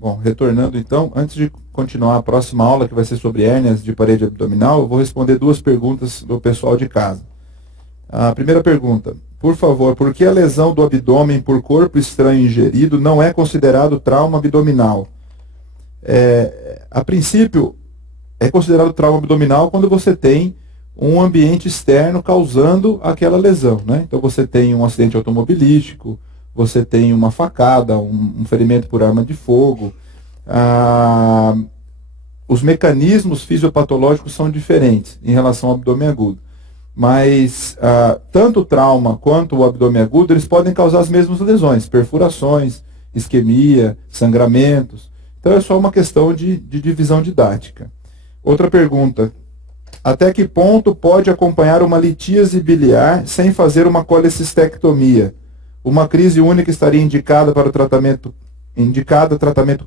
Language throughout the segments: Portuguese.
Bom, retornando então, antes de continuar a próxima aula, que vai ser sobre hérnias de parede abdominal, eu vou responder duas perguntas do pessoal de casa. A primeira pergunta: por favor, por que a lesão do abdômen por corpo estranho ingerido não é considerado trauma abdominal? A princípio, é considerado trauma abdominal quando você tem um ambiente externo causando aquela lesão, né? Então você tem um acidente automobilístico, você tem uma facada, um ferimento por arma de fogo. Os mecanismos fisiopatológicos são diferentes em relação ao abdômen agudo. Mas tanto o trauma quanto o abdômen agudo, eles podem causar as mesmas lesões, perfurações, isquemia, sangramentos. Então é só uma questão de divisão didática. Outra pergunta: até que ponto pode acompanhar uma litíase biliar sem fazer uma colecistectomia? Uma crise única estaria indicada para o tratamento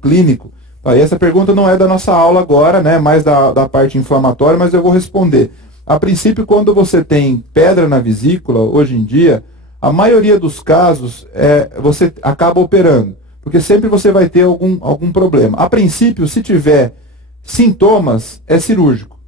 clínico? Aí essa pergunta não é da nossa aula agora, né? Mais da parte inflamatória, mas eu vou responder. A princípio, quando você tem pedra na vesícula, hoje em dia, a maioria dos casos você acaba operando, porque sempre você vai ter algum problema. A princípio, se tiver sintomas, é cirúrgico.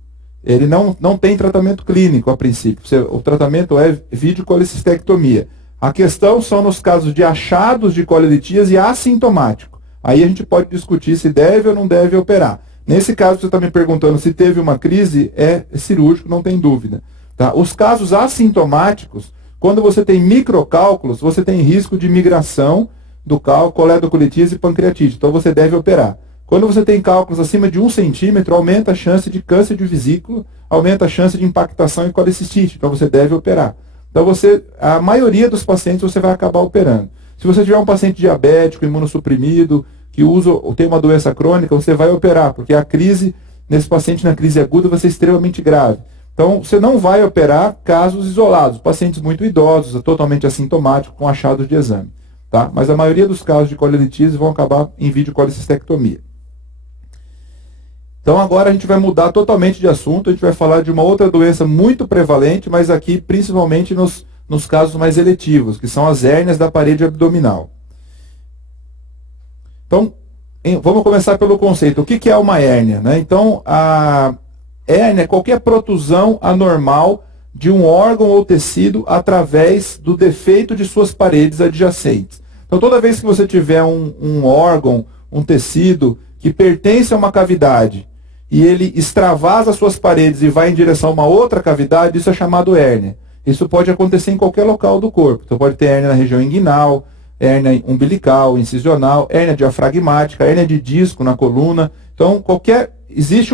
Ele não tem tratamento clínico a princípio. O tratamento é videocolecistectomia. A questão são nos casos de achados de colelitíase assintomático. Aí a gente pode discutir se deve ou não deve operar. Nesse caso, você está me perguntando se teve uma crise, é cirúrgico, não tem dúvida. Tá? Os casos assintomáticos, quando você tem microcálculos, você tem risco de migração do cálculo, coledocolitíase e pancreatite. Então você deve operar. Quando você tem cálculos acima de 1 centímetro, aumenta a chance de câncer de vesícula, aumenta a chance de impactação em colecistite. Então você deve operar. Então a maioria dos pacientes você vai acabar operando. Se você tiver um paciente diabético, imunossuprimido, que tem uma doença crônica, você vai operar, porque a crise, nesse paciente na crise aguda, vai ser extremamente grave. Então, você não vai operar casos isolados, pacientes muito idosos, totalmente assintomáticos, com achados de exame. Tá? Mas a maioria dos casos de colelitíase vão acabar em videocolecistectomia. Então, agora a gente vai mudar totalmente de assunto, a gente vai falar de uma outra doença muito prevalente, mas aqui principalmente nos casos mais eletivos, que são as hérnias da parede abdominal. Então, vamos começar pelo conceito. O que é uma hérnia? Né? Então, a hérnia é qualquer protusão anormal de um órgão ou tecido através do defeito de suas paredes adjacentes. Então, toda vez que você tiver um órgão, um tecido que pertence a uma cavidade e ele extravasa as suas paredes e vai em direção a uma outra cavidade, isso é chamado hérnia. Isso pode acontecer em qualquer local do corpo. Então, pode ter hérnia na região inguinal, hérnia umbilical, incisional, hérnia diafragmática, hérnia de disco na coluna. Então, existe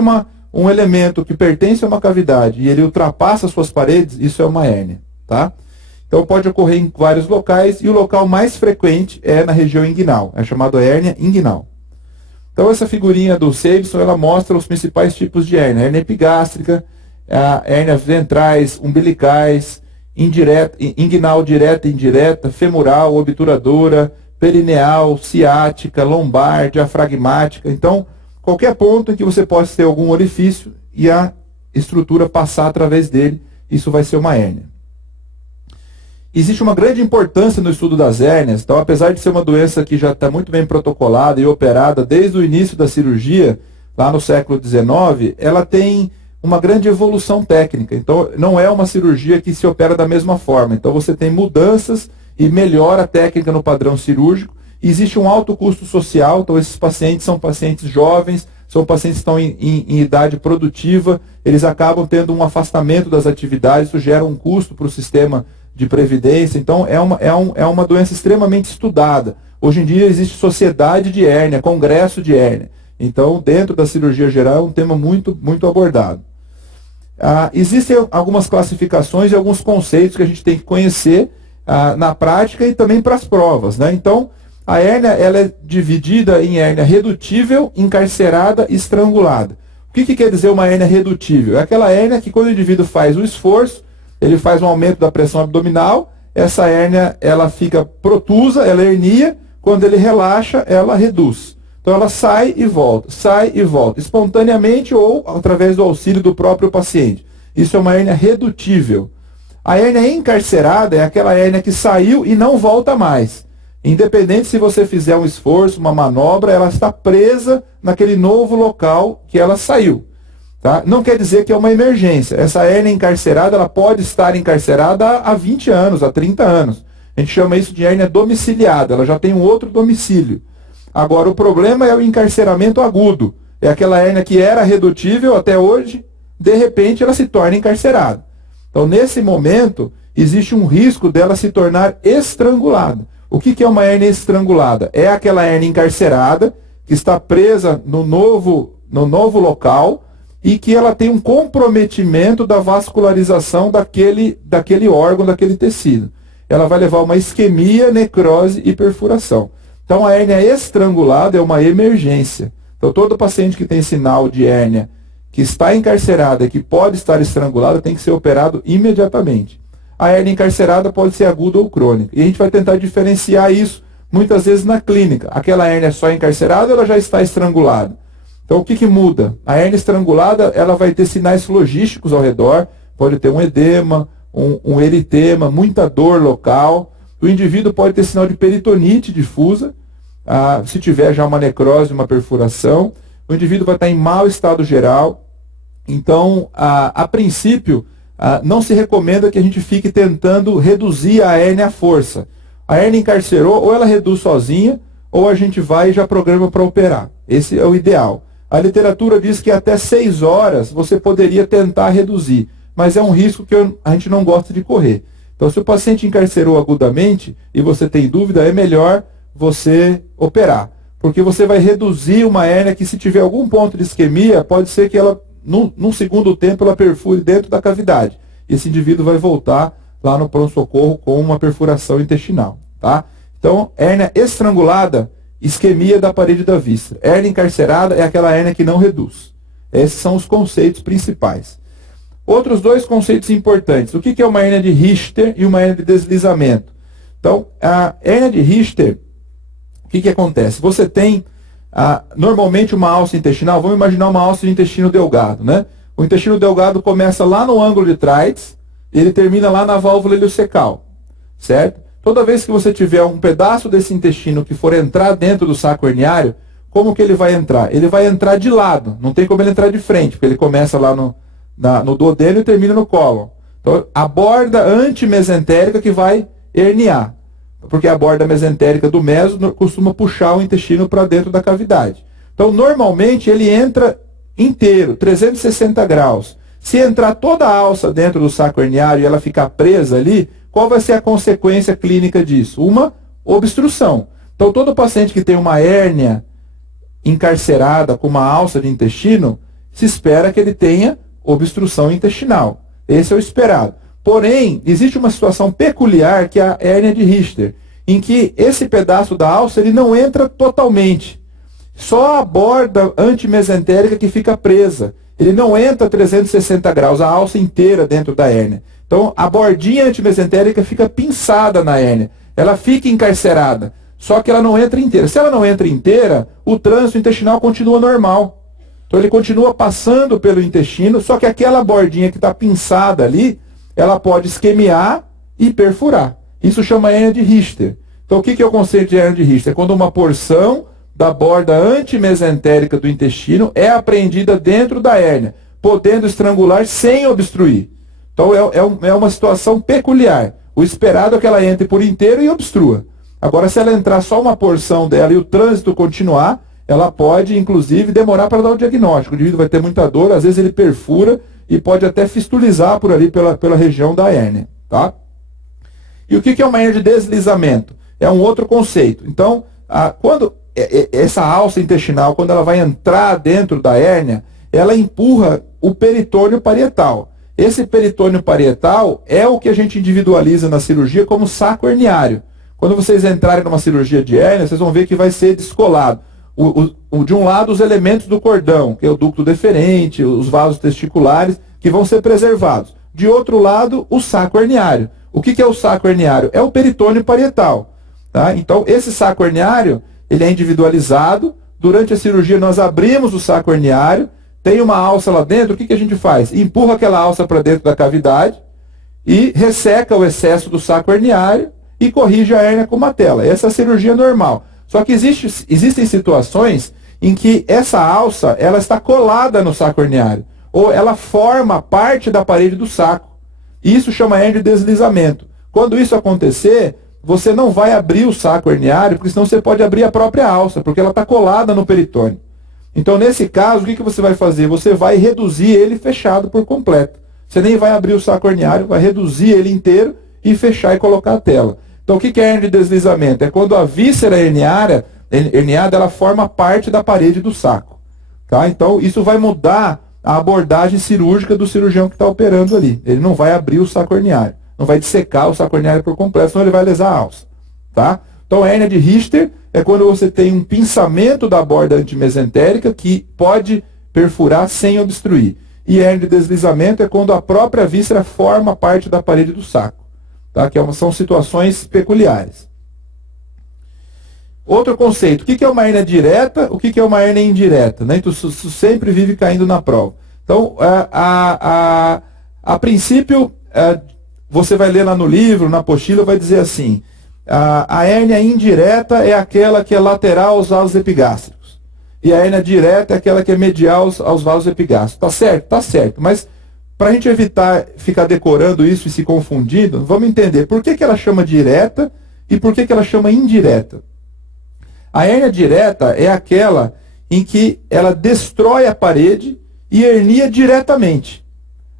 um elemento que pertence a uma cavidade e ele ultrapassa as suas paredes, isso é uma hérnia. Tá? Então, pode ocorrer em vários locais e o local mais frequente é na região inguinal. É chamado hérnia inguinal. Então, essa figurinha do Seibson, ela mostra os principais tipos de hérnia. Hérnia epigástrica, hérnias ventrais, umbilicais, inguinal direta e indireta, femoral, obturadora, perineal, ciática, lombar, diafragmática. Então, qualquer ponto em que você possa ter algum orifício e a estrutura passar através dele, isso vai ser uma hérnia. Existe uma grande importância no estudo das hérnias. Então, apesar de ser uma doença que já está muito bem protocolada e operada desde o início da cirurgia, lá no século XIX, ela tem uma grande evolução técnica. Então, não é uma cirurgia que se opera da mesma forma. Então, você tem mudanças e melhora a técnica no padrão cirúrgico. Existe um alto custo social. Então, esses pacientes são pacientes jovens, são pacientes que estão em idade produtiva, eles acabam tendo um afastamento das atividades, isso gera um custo para o sistema de previdência. Então, é uma doença extremamente estudada. Hoje em dia, existe sociedade de hérnia, congresso de hérnia. Então, dentro da cirurgia geral, é um tema muito, muito abordado. Existem algumas classificações e alguns conceitos que a gente tem que conhecer na prática e também para as provas. Né? Então, a hérnia ela é dividida em hérnia redutível, encarcerada e estrangulada. O que quer dizer uma hérnia redutível? É aquela hérnia que quando o indivíduo faz o esforço, ele faz um aumento da pressão abdominal, essa hérnia ela fica protusa, ela hernia, quando ele relaxa, ela reduz. Então ela sai e volta, espontaneamente ou através do auxílio do próprio paciente. Isso é uma hérnia redutível. A hérnia encarcerada é aquela hérnia que saiu e não volta mais. Independente se você fizer um esforço, uma manobra, ela está presa naquele novo local que ela saiu. Tá? Não quer dizer que é uma emergência. Essa hérnia encarcerada, ela pode estar encarcerada há 20 anos, há 30 anos. A gente chama isso de hérnia domiciliada, ela já tem um outro domicílio. Agora, o problema é o encarceramento agudo. É aquela hérnia que era redutível até hoje, de repente ela se torna encarcerada. Então, nesse momento, existe um risco dela se tornar estrangulada. O que é uma hérnia estrangulada? É aquela hérnia encarcerada, que está presa no novo local, e que ela tem um comprometimento da vascularização daquele órgão, daquele tecido. Ela vai levar uma isquemia, necrose e perfuração. Então, a hérnia estrangulada é uma emergência. Então, todo paciente que tem sinal de hérnia que está encarcerada e que pode estar estrangulada tem que ser operado imediatamente. A hérnia encarcerada pode ser aguda ou crônica. E a gente vai tentar diferenciar isso muitas vezes na clínica. Aquela hérnia só encarcerada, ela já está estrangulada. Então, o que muda? A hérnia estrangulada, ela vai ter sinais flogísticos ao redor, pode ter um edema, um eritema, muita dor local. O indivíduo pode ter sinal de peritonite difusa, se tiver já uma necrose, uma perfuração. O indivíduo vai estar em mau estado geral. Então, a princípio, não se recomenda que a gente fique tentando reduzir a hérnia à força. A hérnia encarcerou, ou ela reduz sozinha, ou a gente vai e já programa para operar. Esse é o ideal. A literatura diz que até 6 horas você poderia tentar reduzir, mas é um risco que a gente não gosta de correr. Então, se o paciente encarcerou agudamente e você tem dúvida, é melhor você operar, porque você vai reduzir uma hérnia que, se tiver algum ponto de isquemia, pode ser que ela, num segundo tempo, ela perfure dentro da cavidade. Esse indivíduo vai voltar lá no pronto-socorro com uma perfuração intestinal. Tá? Então, hérnia estrangulada, isquemia da parede da víscera. Hérnia encarcerada é aquela hérnia que não reduz. Esses são os conceitos principais. Outros 2 conceitos importantes. O que é uma hérnia de Richter e uma hérnia de deslizamento? Então, a hérnia de Richter, o que acontece? Você tem normalmente uma alça intestinal, vamos imaginar uma alça de intestino delgado, né? O intestino delgado começa lá no ângulo de Treitz, e ele termina lá na válvula ileocecal, certo? Toda vez que você tiver um pedaço desse intestino que for entrar dentro do saco herniário, como que ele vai entrar? Ele vai entrar de lado, não tem como ele entrar de frente, porque ele começa lá no duodeno e termina no cólon. Então, a borda antimesentérica que vai herniar, porque a borda mesentérica do meso costuma puxar o intestino para dentro da cavidade. Então, normalmente, ele entra inteiro, 360 graus. Se entrar toda a alça dentro do saco herniário e ela ficar presa ali, qual vai ser a consequência clínica disso? Uma obstrução. Então, todo paciente que tem uma hérnia encarcerada com uma alça de intestino, se espera que ele tenha obstrução intestinal. Esse é o esperado. Porém, existe uma situação peculiar, que é a hérnia de Richter, em que esse pedaço da alça ele não entra totalmente. Só a borda antimesentérica que fica presa. Ele não entra 360 graus, a alça inteira dentro da hérnia. Então, a bordinha antimesentérica fica pinçada na hérnia. Ela fica encarcerada, só que ela não entra inteira. Se ela não entra inteira, o trânsito intestinal continua normal. Então, ele continua passando pelo intestino, só que aquela bordinha que está pinçada ali, ela pode isquemiar e perfurar. Isso chama hérnia de Richter. Então, o que é o conceito de hérnia de Richter? É quando uma porção da borda antimesentérica do intestino é apreendida dentro da hérnia, podendo estrangular sem obstruir. Então, é uma situação peculiar. O esperado é que ela entre por inteiro e obstrua. Agora, se ela entrar só uma porção dela e o trânsito continuar, ela pode, inclusive, demorar para dar o diagnóstico. O indivíduo vai ter muita dor, às vezes ele perfura e pode até fistulizar por ali, pela região da hérnia. Tá? E o que é uma hérnia de deslizamento? É um outro conceito. Então, quando essa alça intestinal, quando ela vai entrar dentro da hérnia, ela empurra o peritônio parietal. Esse peritônio parietal é o que a gente individualiza na cirurgia como saco herniário. Quando vocês entrarem numa cirurgia de hérnia, vocês vão ver que vai ser descolado. De um lado, os elementos do cordão, que é o ducto deferente, os vasos testiculares, que vão ser preservados. De outro lado, o saco herniário. O que é o saco herniário? É o peritônio parietal. Tá? Então, esse saco herniário, ele é individualizado. Durante a cirurgia, nós abrimos o saco herniário, tem uma alça lá dentro, o que a gente faz? Empurra aquela alça para dentro da cavidade e resseca o excesso do saco herniário e corrige a hérnia com uma tela. Essa é a cirurgia normal. Só que existem situações em que essa alça ela está colada no saco herniário, ou ela forma parte da parede do saco. Isso chama hérnia de deslizamento. Quando isso acontecer, você não vai abrir o saco herniário, porque senão você pode abrir a própria alça, porque ela está colada no peritônio. Então, nesse caso, o que você vai fazer? Você vai reduzir ele fechado por completo. Você nem vai abrir o saco herniário, vai reduzir ele inteiro e fechar e colocar a tela. Então, o que é hérnia de deslizamento? É quando a víscera herniada ela forma parte da parede do saco. Tá? Então, isso vai mudar a abordagem cirúrgica do cirurgião que está operando ali. Ele não vai abrir o saco herniário, não vai dissecar o saco herniário por completo, senão ele vai lesar a alça. Tá? Então, a hérnia de Richter é quando você tem um pinçamento da borda antimesentérica que pode perfurar sem obstruir. E hérnia de deslizamento é quando a própria víscera forma parte da parede do saco. Tá? São situações peculiares. Outro conceito, o que é uma hérnia direta, o que é uma hérnia indireta? Né? Então, isso sempre vive caindo na prova. Então, a princípio, você vai ler lá no livro, na apostila, vai dizer assim, a hérnia indireta é aquela que é lateral aos vasos epigástricos. E a hérnia direta é aquela que é medial aos vasos epigástricos. Tá certo? Tá certo. Mas, para a gente evitar ficar decorando isso e se confundindo, vamos entender por que ela chama direta e por que ela chama indireta. A hérnia direta é aquela em que ela destrói a parede e hernia diretamente.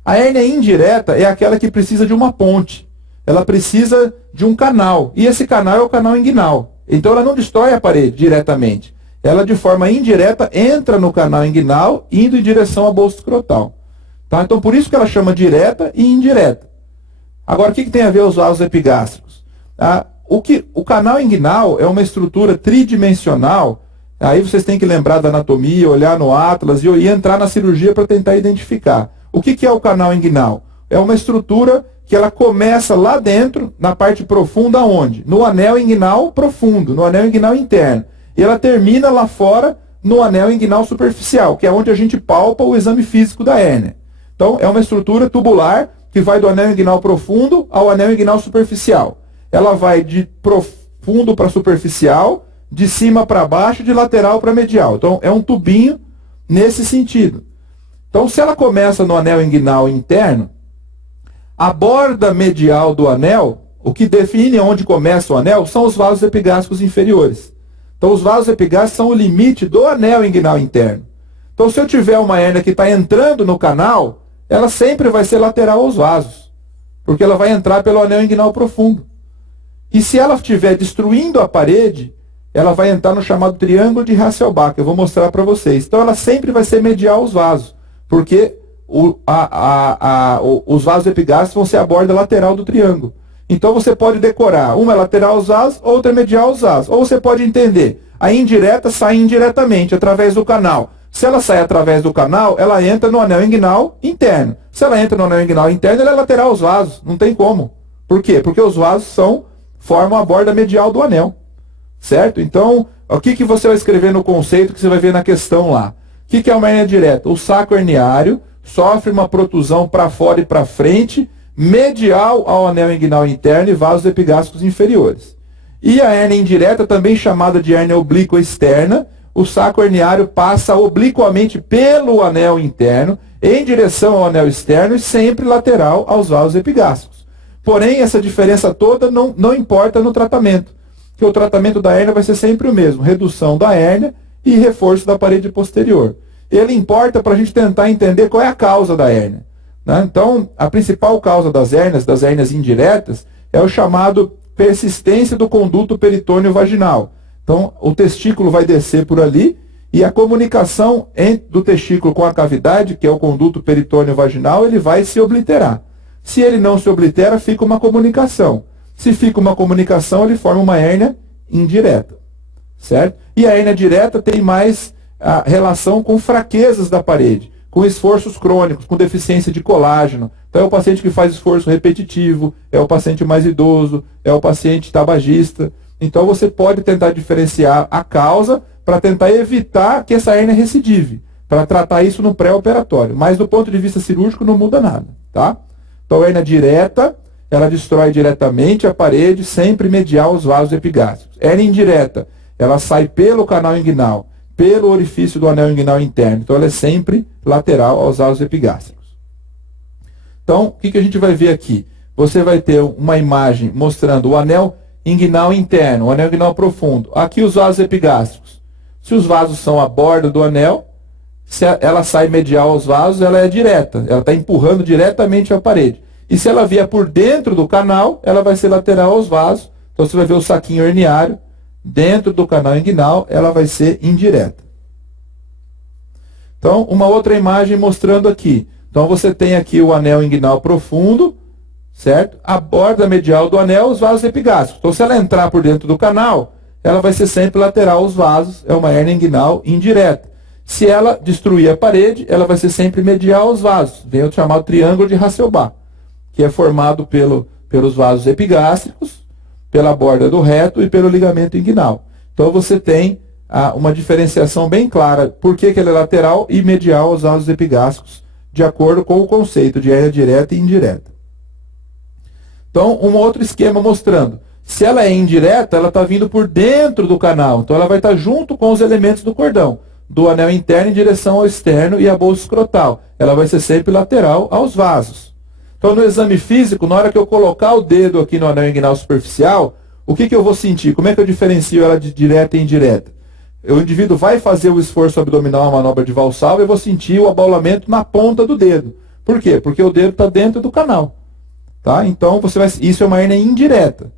A hérnia indireta é aquela que precisa de uma ponte. Ela precisa de um canal. E esse canal é o canal inguinal. Então ela não destrói a parede diretamente. Ela, de forma indireta, entra no canal inguinal, indo em direção à bolsa escrotal. Tá? Então por isso que ela chama direta e indireta. Agora, o que tem a ver os vasos epigástricos? O canal inguinal é uma estrutura tridimensional. Aí vocês têm que lembrar da anatomia, olhar no atlas e entrar na cirurgia para tentar identificar. O que é o canal inguinal? É uma estrutura que ela começa lá dentro, na parte profunda, onde? No anel inguinal profundo, no anel inguinal interno. E ela termina lá fora, no anel inguinal superficial, que é onde a gente palpa o exame físico da hérnia. Então, é uma estrutura tubular que vai do anel inguinal profundo ao anel inguinal superficial. Ela vai de profundo para superficial, de cima para baixo, de lateral para medial. Então, é um tubinho nesse sentido. Então, se ela começa no anel inguinal interno, a borda medial do anel, o que define onde começa o anel, são os vasos epigástricos inferiores. Então, os vasos epigástricos são o limite do anel inguinal interno. Então, se eu tiver uma hérnia que está entrando no canal, ela sempre vai ser lateral aos vasos, porque ela vai entrar pelo anel inguinal profundo. E se ela estiver destruindo a parede, ela vai entrar no chamado triângulo de Hasselbalch, eu vou mostrar para vocês. Então, ela sempre vai ser medial aos vasos, porque os vasos epigástricos vão ser a borda lateral do triângulo. Então você pode decorar, uma é lateral aos vasos, outra é medial aos vasos. Ou você pode entender, a indireta sai indiretamente, através do canal. Se ela sai através do canal, ela entra no anel inguinal interno. Se ela entra no anel inguinal interno, ela é lateral aos vasos, não tem como. Por quê? Porque os vasos formam a borda medial do anel. Certo? Então, o que você vai escrever no conceito que você vai ver na questão lá? O que é uma hérnia direta? O saco herniário sofre uma protusão para fora e para frente, medial ao anel inguinal interno e vasos epigástricos inferiores. E a hérnia indireta, também chamada de hérnia oblíqua externa, o saco herniário passa obliquamente pelo anel interno, em direção ao anel externo e sempre lateral aos vasos epigástricos. Porém, essa diferença toda não importa no tratamento, que o tratamento da hérnia vai ser sempre o mesmo, redução da hérnia e reforço da parede posterior. Ele importa para a gente tentar entender qual é a causa da hérnia. Né? Então, a principal causa das hérnias indiretas, é o chamado persistência do conduto peritônio vaginal. Então, o testículo vai descer por ali e a comunicação do testículo com a cavidade, que é o conduto peritônio vaginal, ele vai se obliterar. Se ele não se oblitera, fica uma comunicação. Se fica uma comunicação, ele forma uma hérnia indireta. Certo? E a hérnia direta tem mais a relação com fraquezas da parede, com esforços crônicos, com deficiência de colágeno. Então é o paciente que faz esforço repetitivo, é o paciente mais idoso, é o paciente tabagista. Então você pode tentar diferenciar a causa para tentar evitar que essa hérnia recidive, para tratar isso no pré-operatório. Mas do ponto de vista cirúrgico não muda nada. Tá? Então a hérnia direta ela destrói diretamente a parede, sempre medial aos vasos epigástricos. Hérnia indireta, ela sai pelo canal inguinal, pelo orifício do anel inguinal interno. Então ela é sempre lateral aos vasos epigástricos. Então, o que a gente vai ver aqui? Você vai ter uma imagem mostrando o anel inguinal interno, o anel inguinal profundo. Aqui os vasos epigástricos. Se os vasos são a borda do anel, se ela sai medial aos vasos, ela é direta. Ela está empurrando diretamente a parede. E se ela vier por dentro do canal, ela vai ser lateral aos vasos. Então você vai ver o saquinho herniário dentro do canal inguinal, ela vai ser indireta. Então, uma outra imagem mostrando aqui. Então você tem aqui o anel inguinal profundo, certo? A borda medial do anel, os vasos epigástricos. Então se ela entrar por dentro do canal, ela vai ser sempre lateral aos vasos, é uma hérnia inguinal indireta. Se ela destruir a parede, ela vai ser sempre medial aos vasos. Vem o chamado triângulo de Hasselbalch, que é formado pelos vasos epigástricos, pela borda do reto e pelo ligamento inguinal. Então você tem uma diferenciação bem clara por que ele é lateral e medial aos vasos epigástricos, de acordo com o conceito de hérnia direta e indireta. Então, um outro esquema mostrando, se ela é indireta, ela está vindo por dentro do canal, então ela vai estar junto com os elementos do cordão, do anel interno em direção ao externo e a bolsa escrotal. Ela vai ser sempre lateral aos vasos. Então, no exame físico, na hora que eu colocar o dedo aqui no anel inguinal superficial, o que eu vou sentir? Como é que eu diferencio ela de direta e indireta? O indivíduo vai fazer o esforço abdominal, a manobra de Valsalva, e eu vou sentir o abaulamento na ponta do dedo. Por quê? Porque o dedo está dentro do canal. Tá? Então, isso é uma hérnia indireta.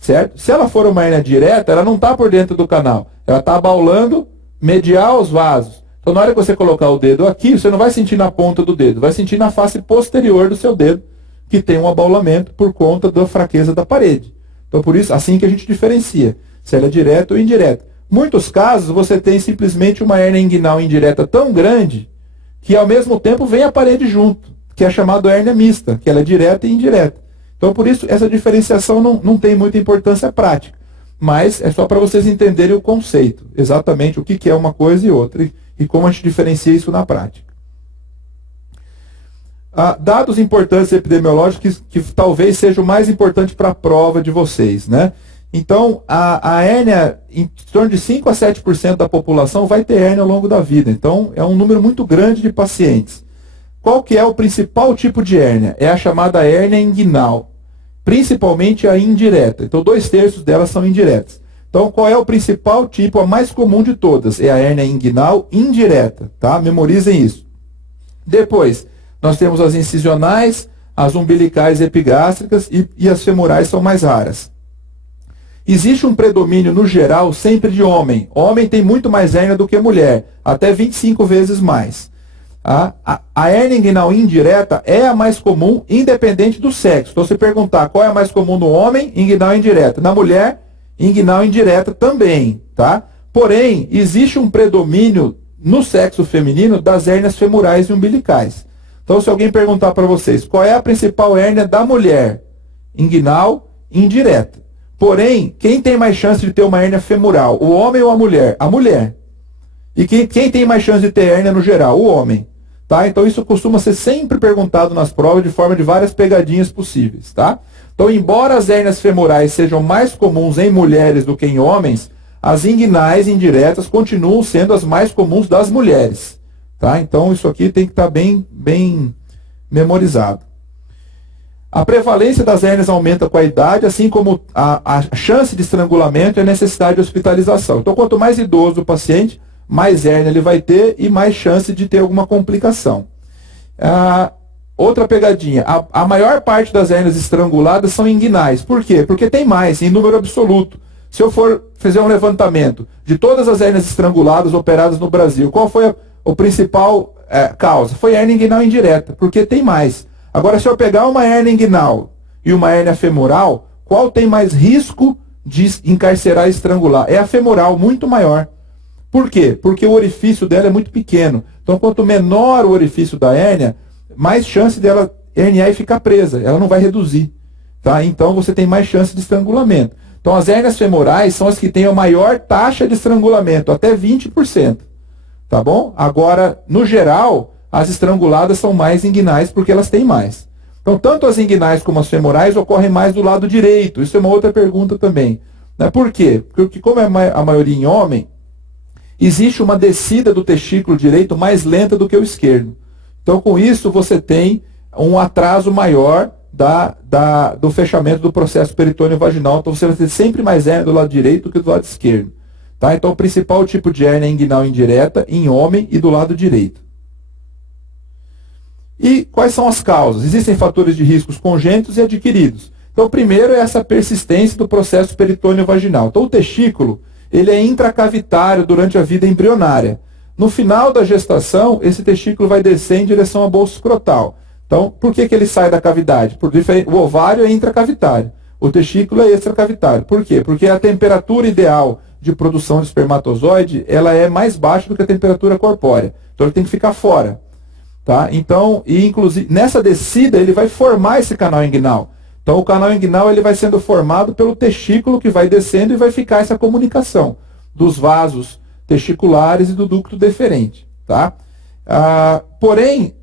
Certo? Se ela for uma hérnia direta, ela não está por dentro do canal. Ela está abaulando medial aos vasos. Então, na hora que você colocar o dedo aqui, você não vai sentir na ponta do dedo, vai sentir na face posterior do seu dedo, que tem um abaulamento por conta da fraqueza da parede. Então, por isso, assim que a gente diferencia, se ela é direta ou indireta. Muitos casos, você tem simplesmente uma hérnia inguinal indireta tão grande, que ao mesmo tempo vem a parede junto, que é chamado hérnia mista, que ela é direta e indireta. Então, por isso, essa diferenciação não tem muita importância prática. Mas é só para vocês entenderem o conceito, exatamente o que é uma coisa e outra, e como a gente diferencia isso na prática. Dados importantes epidemiológicos que talvez seja o mais importante para a prova de vocês, né? Então, a hérnia, em torno de 5 a 7% da população vai ter hérnia ao longo da vida. Então, é um número muito grande de pacientes. Qual que é o principal tipo de hérnia? É a chamada hérnia inguinal. Principalmente a indireta. Então, 2/3 delas são indiretas. Então, qual é o principal tipo, a mais comum de todas? É a hérnia inguinal indireta, tá? Memorizem isso. Depois, nós temos as incisionais, as umbilicais epigástricas e as femorais são mais raras. Existe um predomínio, no geral, sempre de homem. Homem tem muito mais hérnia do que mulher, até 25 vezes mais. A hérnia inguinal indireta é a mais comum, independente do sexo. Então, se perguntar qual é a mais comum no homem, inguinal indireta. Na mulher, inguinal indireta também. Tá? Porém, existe um predomínio no sexo feminino das hérnias femorais e umbilicais. Então, se alguém perguntar para vocês qual é a principal hérnia da mulher, inguinal indireta. Porém, quem tem mais chance de ter uma hérnia femoral, o homem ou a mulher? A mulher. E quem tem mais chance de ter hérnia no geral? O homem. Tá? Então isso costuma ser sempre perguntado nas provas de forma de várias pegadinhas possíveis. Tá? Então, embora as hérnias femorais sejam mais comuns em mulheres do que em homens, as inguinais indiretas continuam sendo as mais comuns das mulheres. Tá? Então isso aqui tem que estar bem memorizado. A prevalência das hérnias aumenta com a idade, assim como a chance de estrangulamento e a necessidade de hospitalização. Então, quanto mais idoso o paciente, mais hérnia ele vai ter e mais chance de ter alguma complicação. Outra pegadinha, a maior parte das hérnias estranguladas são inguinais. Por quê? Porque tem mais, em número absoluto. Se eu for fazer um levantamento de todas as hérnias estranguladas operadas no Brasil, qual foi a principal causa? Foi a hérnia inguinal indireta, porque tem mais. Agora, se eu pegar uma hérnia inguinal e uma hérnia femoral, qual tem mais risco de encarcerar e estrangular? É a femoral, muito maior. Por quê? Porque o orifício dela é muito pequeno. Então, quanto menor o orifício da hérnia, mais chance dela herniar e ficar presa. Ela não vai reduzir. Tá? Então, você tem mais chance de estrangulamento. Então, as hérnias femorais são as que têm a maior taxa de estrangulamento, até 20%. Tá bom? Agora, no geral, as estranguladas são mais inguinais porque elas têm mais. Então, tanto as inguinais como as femorais ocorrem mais do lado direito. Isso é uma outra pergunta também. Né? Por quê? Porque como é a maioria em homem, existe uma descida do testículo direito mais lenta do que o esquerdo. Então, com isso, você tem um atraso maior do fechamento do processo peritônio vaginal. Então, você vai ter sempre mais hérnia do lado direito do que do lado esquerdo. Tá? Então, o principal tipo de hérnia é inguinal indireta em homem e do lado direito. E quais são as causas? Existem fatores de riscos congênitos e adquiridos. Então, o primeiro é essa persistência do processo peritônio vaginal. Então, o testículo, ele é intracavitário durante a vida embrionária. No final da gestação, esse testículo vai descer em direção à bolsa escrotal. Então, por que ele sai da cavidade? O ovário é intracavitário, o testículo é extracavitário. Por quê? Porque a temperatura ideal de produção de espermatozoide, ela é mais baixa do que a temperatura corpórea. Então, ele tem que ficar fora. Tá? Então, e inclusive, nessa descida, ele vai formar esse canal inguinal. Então, o canal inguinal ele vai sendo formado pelo testículo que vai descendo e vai ficar essa comunicação dos vasos testiculares e do ducto deferente. Tá? Porém,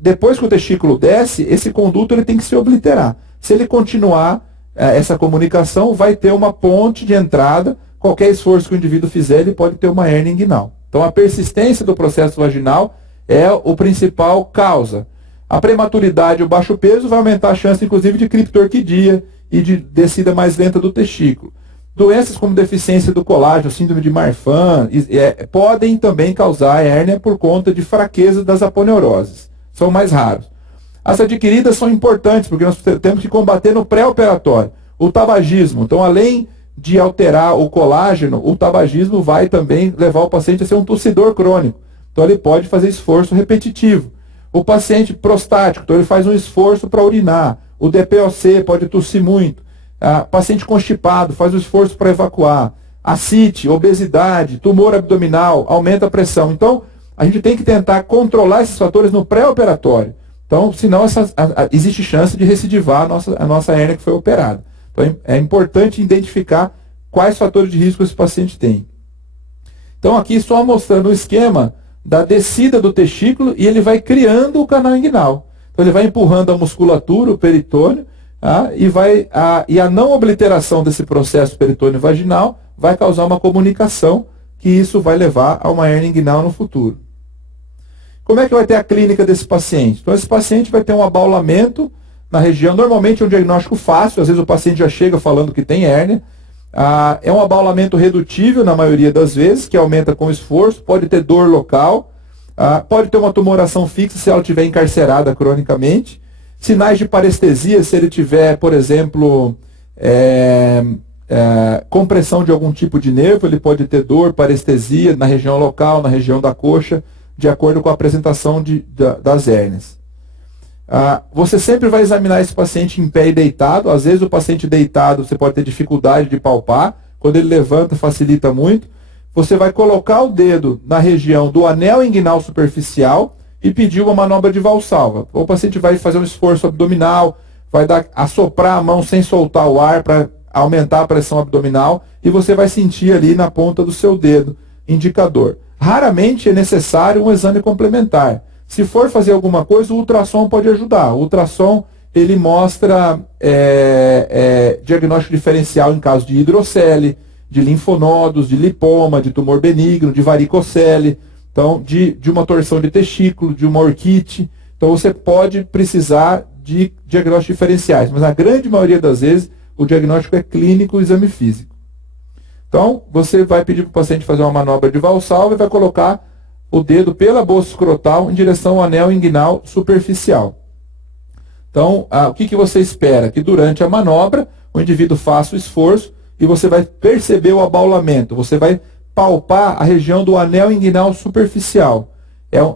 depois que o testículo desce, esse conduto ele tem que se obliterar. Se ele continuar essa comunicação, vai ter uma ponte de entrada. Qualquer esforço que o indivíduo fizer, ele pode ter uma hérnia inguinal. Então, a persistência do processo vaginal é o principal causa. A prematuridade e o baixo peso vai aumentar a chance, inclusive, de criptorquidia e de descida mais lenta do testículo. Doenças como deficiência do colágeno, síndrome de Marfan, podem também causar hérnia por conta de fraqueza das aponeuroses. São mais raros. As adquiridas são importantes, porque nós temos que combater no pré-operatório. O tabagismo, então, além de alterar o colágeno, o tabagismo vai também levar o paciente a ser um tossidor crônico. Então, ele pode fazer esforço repetitivo. O paciente prostático, então ele faz um esforço para urinar. O DPOC pode tossir muito. Paciente constipado, faz um esforço para evacuar. Ascite, obesidade, tumor abdominal, aumenta a pressão. Então, a gente tem que tentar controlar esses fatores no pré-operatório. Então, senão existe chance de recidivar a nossa hérnia que foi operada. Então, é importante identificar quais fatores de risco esse paciente tem. Então, aqui só mostrando o esquema da descida do testículo e ele vai criando o canal inguinal. Então ele vai empurrando a musculatura, o peritônio, e a não obliteração desse processo peritônio vaginal vai causar uma comunicação que isso vai levar a uma hérnia inguinal no futuro. Como é que vai ter a clínica desse paciente? Então esse paciente vai ter um abaulamento na região, normalmente é um diagnóstico fácil, às vezes o paciente já chega falando que tem hérnia. É um abaulamento redutível na maioria das vezes, que aumenta com esforço, pode ter dor local, pode ter uma tumoração fixa se ela estiver encarcerada cronicamente, sinais de parestesia se ele tiver, por exemplo, compressão de algum tipo de nervo, ele pode ter dor, parestesia na região local, na região da coxa, de acordo com a apresentação das hérnias. Você sempre vai examinar esse paciente em pé e deitado. Às vezes o paciente deitado você pode ter dificuldade de palpar. Quando ele levanta, facilita muito. Você vai colocar o dedo na região do anel inguinal superficial e pedir uma manobra de valsalva. O paciente vai fazer um esforço abdominal, vai assoprar a mão sem soltar o ar para aumentar a pressão abdominal e você vai sentir ali na ponta do seu dedo indicador. Raramente é necessário um exame complementar. Se for fazer alguma coisa, o ultrassom pode ajudar. O ultrassom ele mostra diagnóstico diferencial em caso de hidrocele, de linfonodos, de lipoma, de tumor benigno, de varicocele, então, de uma torção de testículo, de uma orquite. Então você pode precisar de diagnósticos diferenciais, mas na grande maioria das vezes o diagnóstico é clínico, o exame físico. Então você vai pedir para o paciente fazer uma manobra de valsalva e vai colocar o dedo pela bolsa escrotal em direção ao anel inguinal superficial. Então, o que você espera? Que durante a manobra, o indivíduo faça o esforço e você vai perceber o abaulamento. Você vai palpar a região do anel inguinal superficial.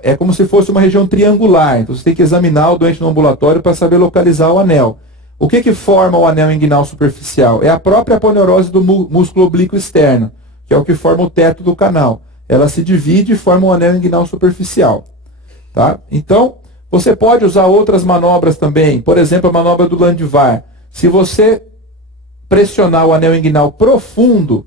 É como se fosse uma região triangular. Então, você tem que examinar o doente no ambulatório para saber localizar o anel. O que forma o anel inguinal superficial? É a própria aponeurose do músculo oblíquo externo, que é o que forma o teto do canal. Ela se divide e forma um anel inguinal superficial. Tá? Então, você pode usar outras manobras também. Por exemplo, a manobra do Landvar. Se você pressionar o anel inguinal profundo,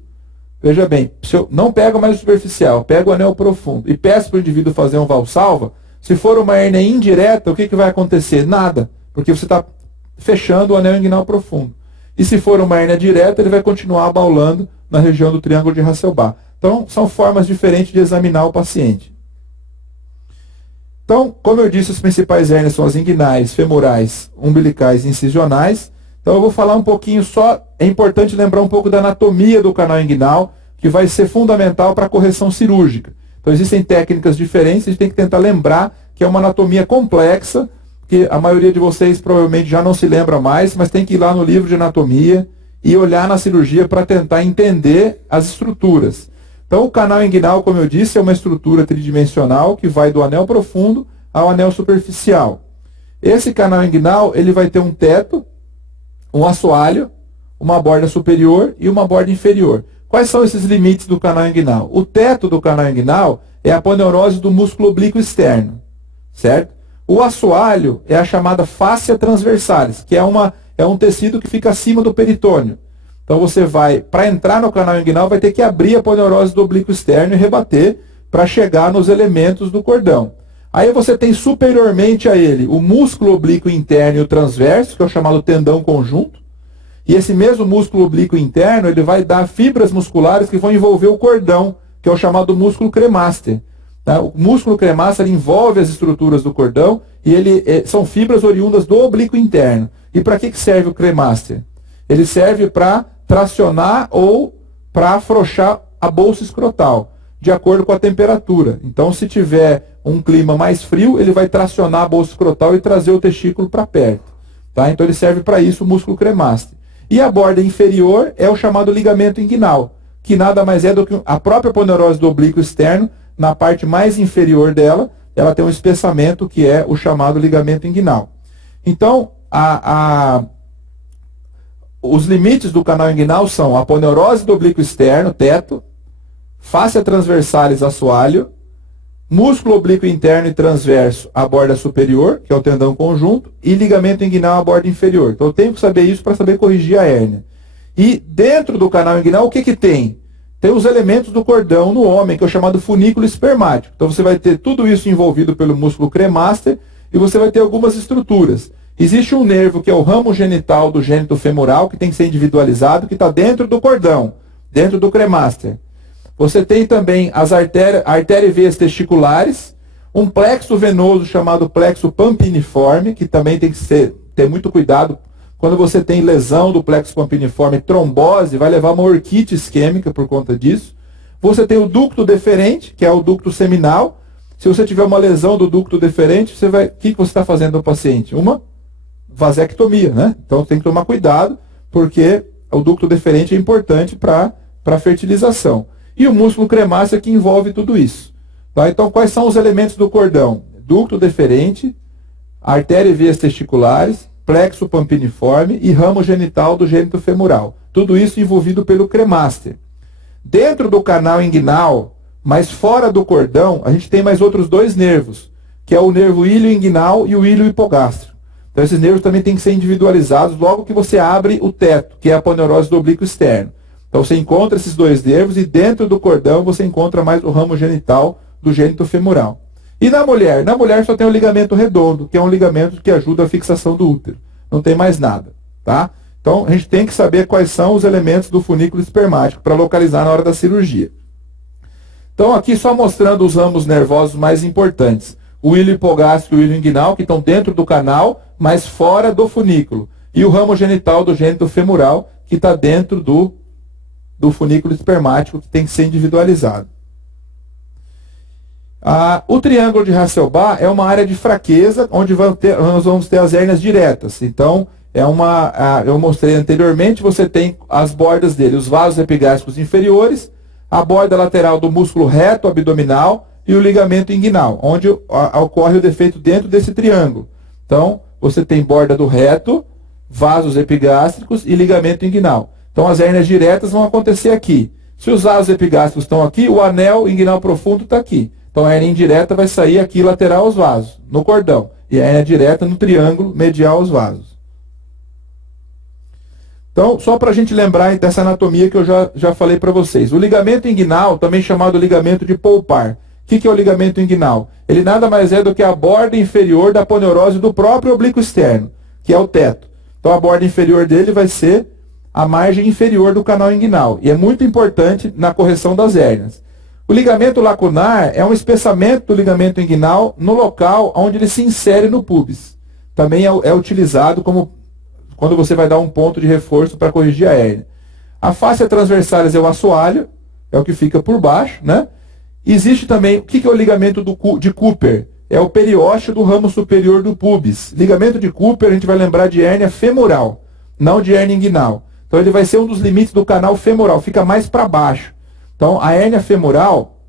veja bem, não pega mais o superficial, pega o anel profundo e peço para o indivíduo fazer um valsalva, se for uma hérnia indireta, o que vai acontecer? Nada. porque você está fechando o anel inguinal profundo. E se for uma hérnia direta, ele vai continuar abaulando na região do triângulo de Hasselbalch. Então, são formas diferentes de examinar o paciente. Então, como eu disse, as principais hérnias são as inguinais, femorais, umbilicais e incisionais. Então, eu vou falar um pouquinho só, é importante lembrar um pouco da anatomia do canal inguinal, que vai ser fundamental para a correção cirúrgica. Então, existem técnicas diferentes, a gente tem que tentar lembrar que é uma anatomia complexa, que a maioria de vocês provavelmente já não se lembra mais, mas tem que ir lá no livro de anatomia e olhar na cirurgia para tentar entender as estruturas. Então, o canal inguinal, como eu disse, é uma estrutura tridimensional que vai do anel profundo ao anel superficial. Esse canal inguinal, ele vai ter um teto, um assoalho, uma borda superior e uma borda inferior. Quais são esses limites do canal inguinal? O teto do canal inguinal é a aponeurose do músculo oblíquo externo, certo? O assoalho é a chamada fáscia transversalis, que é um tecido que fica acima do peritônio. Então você vai, para entrar no canal inguinal, vai ter que abrir a aponeurose do oblíquo externo e rebater para chegar nos elementos do cordão. Aí você tem superiormente a ele o músculo oblíquo interno e o transverso, que é o chamado tendão conjunto. E esse mesmo músculo oblíquo interno, ele vai dar fibras musculares que vão envolver o cordão, que é o chamado músculo cremaster. Tá? O músculo cremaster envolve as estruturas do cordão e são fibras oriundas do oblíquo interno. E para que serve o cremaster? Ele serve para tracionar ou para afrouxar a bolsa escrotal, de acordo com a temperatura. Então, se tiver um clima mais frio, ele vai tracionar a bolsa escrotal e trazer o testículo para perto. Tá? Então, ele serve para isso, o músculo cremaster. E a borda inferior é o chamado ligamento inguinal, que nada mais é do que a própria aponeurose do oblíquo externo. Na parte mais inferior dela, ela tem um espessamento que é o chamado ligamento inguinal. Então, os limites do canal inguinal são a aponeurose do oblíquo externo, teto, fáscia transversalis, assoalho, músculo oblíquo interno e transverso, a borda superior, que é o tendão conjunto, e ligamento inguinal, a borda inferior. Então, eu tenho que saber isso para saber corrigir a hérnia. E dentro do canal inguinal, o que que tem? Tem os elementos do cordão no homem, que é o chamado funículo espermático. Então você vai ter tudo isso envolvido pelo músculo cremaster e você vai ter algumas estruturas. Existe um nervo que é o ramo genital do gênito femoral, que tem que ser individualizado, que está dentro do cordão, dentro do cremaster. Você tem também as artérias e veias testiculares, um plexo venoso chamado plexo pampiniforme, que também tem que ter muito cuidado. Quando você tem lesão do plexo pampiniforme, trombose, vai levar uma orquite isquêmica por conta disso. Você tem o ducto deferente, que é o ducto seminal. Se você tiver uma lesão do ducto deferente, o que você está fazendo no paciente? Uma vasectomia, né? Então tem que tomar cuidado, porque o ducto deferente é importante para a fertilização. E o músculo cremaster que envolve tudo isso. Tá? Então, quais são os elementos do cordão? Ducto deferente, artéria e veias testiculares, plexo pampiniforme e ramo genital do gênito femoral. Tudo isso envolvido pelo cremaster. Dentro do canal inguinal, mas fora do cordão, a gente tem mais outros dois nervos, que é o nervo ilho inguinal e o ilho hipogástrico. Então esses nervos também têm que ser individualizados logo que você abre o teto, que é a aponeurose do oblíquo externo. Então você encontra esses dois nervos e dentro do cordão você encontra mais o ramo genital do gênito femoral. E na mulher? Na mulher só tem o ligamento redondo, que é um ligamento que ajuda a fixação do útero. Não tem mais nada, tá? Então a gente tem que saber quais são os elementos do funículo espermático para localizar na hora da cirurgia. Então aqui só mostrando os ramos nervosos mais importantes. O ilho hipogástrico e o ilho inguinal, que estão dentro do canal, mas fora do funículo. E o ramo genital do gênito femoral, que está dentro do funículo espermático, que tem que ser individualizado. O triângulo de Hasselbalch é uma área de fraqueza, onde nós vamos ter as hérnias diretas. Então, eu mostrei anteriormente, você tem as bordas dele, os vasos epigástricos inferiores, a borda lateral do músculo reto abdominal e o ligamento inguinal, onde ocorre o defeito dentro desse triângulo. Então, você tem borda do reto, vasos epigástricos e ligamento inguinal. Então, as hérnias diretas vão acontecer aqui. Se os vasos epigástricos estão aqui, o anel inguinal profundo está aqui. Então a hérnia indireta vai sair aqui lateral aos vasos, no cordão. E a hérnia direta no triângulo medial aos vasos. Então, só para a gente lembrar dessa anatomia que eu já falei para vocês. O ligamento inguinal, também chamado ligamento de Poupart. O que é o ligamento inguinal? Ele nada mais é do que a borda inferior da aponeurose do próprio oblíquo externo. que é o teto. Então a borda inferior dele vai ser a margem inferior do canal inguinal. E é muito importante na correção das hérnias. O ligamento lacunar é um espessamento do ligamento inguinal no local onde ele se insere no pubis. Também é utilizado como quando você vai dar um ponto de reforço para corrigir a hérnia. A fáscia transversalis é o assoalho, é o que fica por baixo, né? Existe também, o que é o ligamento de Cooper? É o periósteo do ramo superior do pubis. Ligamento de Cooper, a gente vai lembrar de hérnia femoral, não de hérnia inguinal. Então ele vai ser um dos limites do canal femoral, fica mais para baixo. Então a hérnia femoral,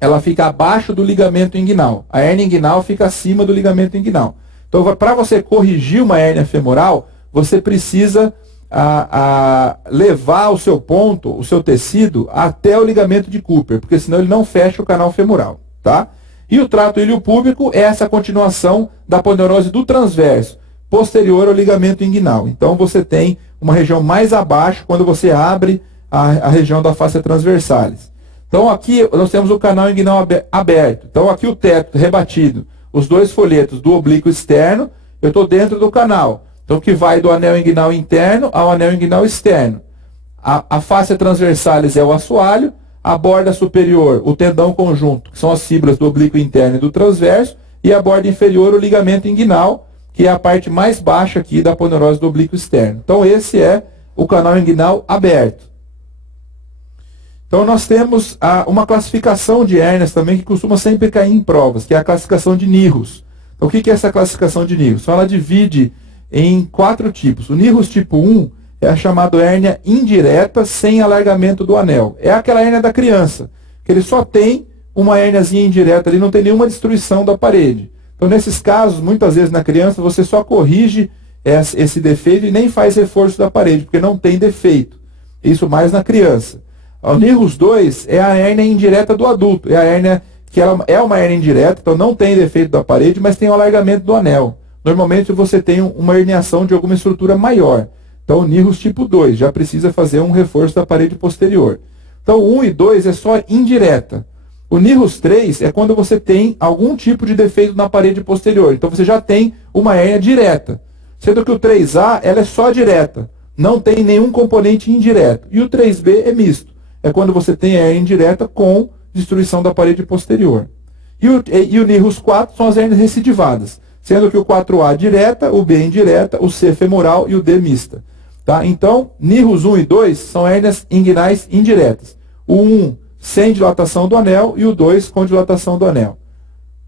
ela fica abaixo do ligamento inguinal. A hérnia inguinal fica acima do ligamento inguinal. Então para você corrigir uma hérnia femoral, você precisa levar o seu ponto, o seu tecido, até o ligamento de Cooper, porque senão ele não fecha o canal femoral, tá? E o trato iliopúbico é essa continuação da aponeurose do transverso, posterior ao ligamento inguinal. Então você tem uma região mais abaixo, quando você abre a região da fáscia transversalis. Então aqui nós temos o canal inguinal aberto. Então aqui o teto rebatido, os dois folhetos do oblíquo externo, eu estou dentro do canal. Então, que vai do anel inguinal interno ao anel inguinal externo. A fáscia transversalis é o assoalho, a borda superior, o tendão conjunto, que são as fibras do oblíquo interno e do transverso, e a borda inferior, o ligamento inguinal, que é a parte mais baixa aqui da aponeurose do oblíquo externo. Então, esse é o canal inguinal aberto. Então, nós temos uma classificação de hérnias também, que costuma sempre cair em provas, que é a classificação de Nihus. Então, o que é essa classificação de Nihus? Então, ela divide em 4 tipos. O Nihus tipo 1 é a chamada hérnia indireta sem alargamento do anel. É aquela hérnia da criança, que ele só tem uma hérniazinha indireta, ele não tem nenhuma destruição da parede. Então, nesses casos, muitas vezes na criança, você só corrige esse defeito e nem faz reforço da parede, porque não tem defeito. Isso mais na criança. O Nihus 2 é a hérnia indireta do adulto. É a hérnia que ela é uma hérnia indireta, então não tem defeito da parede, mas tem o alargamento do anel. Normalmente você tem uma herniação de alguma estrutura maior. Então, o Nihus tipo 2 já precisa fazer um reforço da parede posterior. Então, 1 e 2 é só indireta. O Nihus 3 é quando você tem algum tipo de defeito na parede posterior. Então, você já tem uma hérnia direta. Sendo que o 3A ela é só direta. Não tem nenhum componente indireto. E o 3B é misto. É quando você tem a hérnia indireta com destruição da parede posterior. E o Nihus 4 são as hérnias recidivadas. Sendo que o 4A direta, o B indireta, o C femoral e o D mista. Tá? Então, Nihus 1 e 2 são hérnias inguinais indiretas. O 1 sem dilatação do anel e o 2 com dilatação do anel.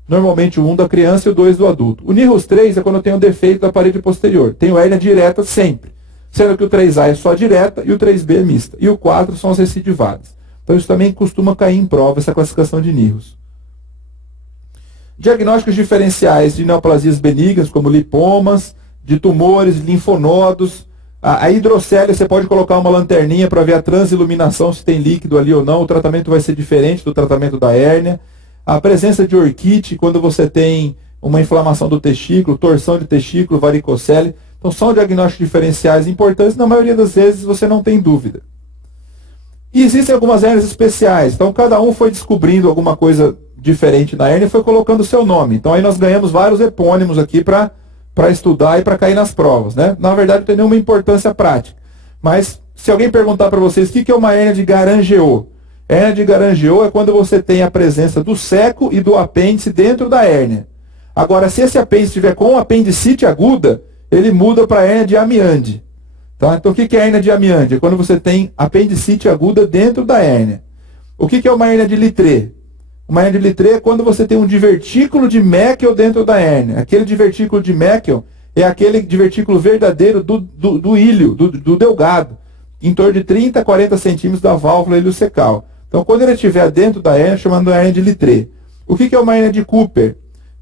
Normalmente o 1 da criança e o 2 do adulto. O Nihus 3 é quando eu tenho um defeito da parede posterior. Tenho hérnia direta sempre. Sendo que o 3A é só direta e o 3B é mista. E o 4 são as recidivadas. Então isso também costuma cair em prova, essa classificação de Nihus. Diagnósticos diferenciais de neoplasias benignas, como lipomas, de tumores, linfonodos. A hidrocélia, você pode colocar uma lanterninha para ver a transiluminação, se tem líquido ali ou não. O tratamento vai ser diferente do tratamento da hérnia. A presença de orquite, quando você tem uma inflamação do testículo, torção de testículo, varicocele. Então, são diagnósticos diferenciais importantes. Na maioria das vezes, você não tem dúvida. E existem algumas hérnias especiais. Então, cada um foi descobrindo alguma coisa diferente na hérnia e foi colocando o seu nome. Então aí nós ganhamos vários epônimos aqui para estudar e para cair nas provas, né? Na verdade não tem nenhuma importância prática. Mas se alguém perguntar para vocês o que é uma hérnia de Garangeot? Hérnia de Garangeot é quando você tem a presença do seco e do apêndice dentro da hérnia. Agora, se esse apêndice estiver com apendicite aguda, ele muda para hérnia de Amiande. Tá? Então o que é hérnia de Amiande? É quando você tem apendicite aguda dentro da hérnia. O que é uma hérnia de Littré? Uma hérnia de Littré é quando você tem um divertículo de Meckel dentro da hérnia. Aquele divertículo de Meckel é aquele divertículo verdadeiro do ilho, do delgado, em torno de 30 a 40 centímetros da válvula iliocecal. Então, quando ele estiver dentro da hérnia, chamando a hérnia de Littré. O que é uma hérnia de Cooper?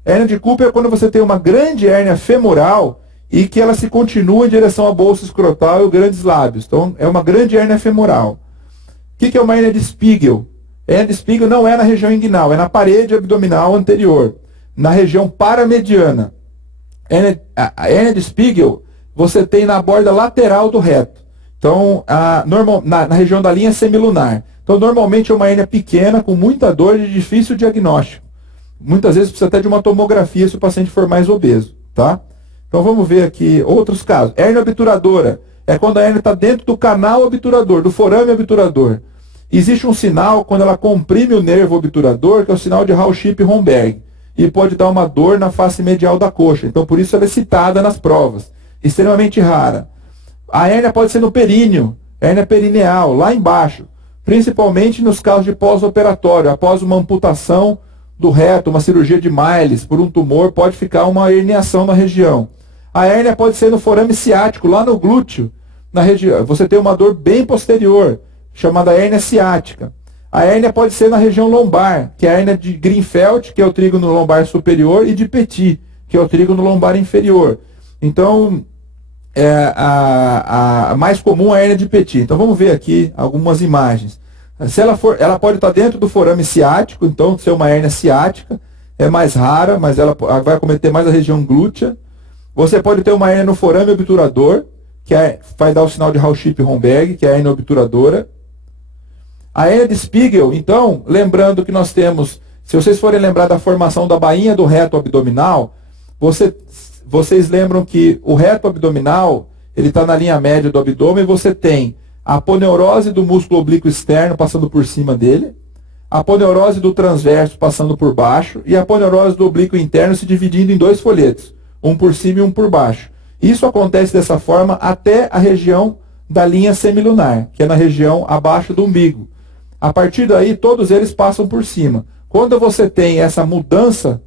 A hérnia de Cooper é quando você tem uma grande hérnia femoral e que ela se continua em direção à bolsa escrotal e os grandes lábios. Então, é uma grande hérnia femoral. O que é uma hérnia de Spiegel? A hérnia de Spiegel não é na região inguinal, é na parede abdominal anterior, na região paramediana. A hérnia de Spiegel você tem na borda lateral do reto. Então, na região da linha semilunar. Então, normalmente é uma hérnia pequena, com muita dor e de difícil diagnóstico. Muitas vezes precisa até de uma tomografia se o paciente for mais obeso. Tá? Então vamos ver aqui outros casos. Hérnia obturadora. É quando a hérnia está dentro do canal obturador, do forame obturador. Existe um sinal quando ela comprime o nervo obturador, que é o sinal de Hall-Schip-Romberg. E pode dar uma dor na face medial da coxa. Então por isso ela é citada nas provas. Extremamente rara. A hérnia pode ser no períneo, hérnia perineal, lá embaixo. Principalmente nos casos de pós-operatório, após uma amputação do reto, uma cirurgia de Miles por um tumor, pode ficar uma herniação na região. A hérnia pode ser no forame ciático, lá no glúteo, na região. Você tem uma dor bem posterior, chamada hérnia ciática. A hérnia pode ser na região lombar, que é a hérnia de Greenfeld, que é o trígono lombar superior, e de Petit, que é o trígono lombar inferior. Então, a mais comum é a hérnia de Petit. Então vamos ver aqui algumas imagens. Se ela pode estar dentro do forame ciático, então ser uma hérnia ciática, é mais rara, mas ela vai acometer mais a região glútea. Você pode ter uma hérnia no forame obturador, que vai dar o sinal de Hall-Schip-Romberg, que é a hérnia obturadora. A hérnia de Spiegel, então, lembrando que nós temos, se vocês forem lembrar da formação da bainha do reto abdominal, vocês lembram que o reto abdominal, ele está na linha média do abdômen, e você tem a aponeurose do músculo oblíquo externo passando por cima dele, a aponeurose do transverso passando por baixo, e a aponeurose do oblíquo interno se dividindo em dois folhetos, um por cima e um por baixo. Isso acontece dessa forma até a região da linha semilunar, que é na região abaixo do umbigo. A partir daí, todos eles passam por cima. Quando você tem essa mudança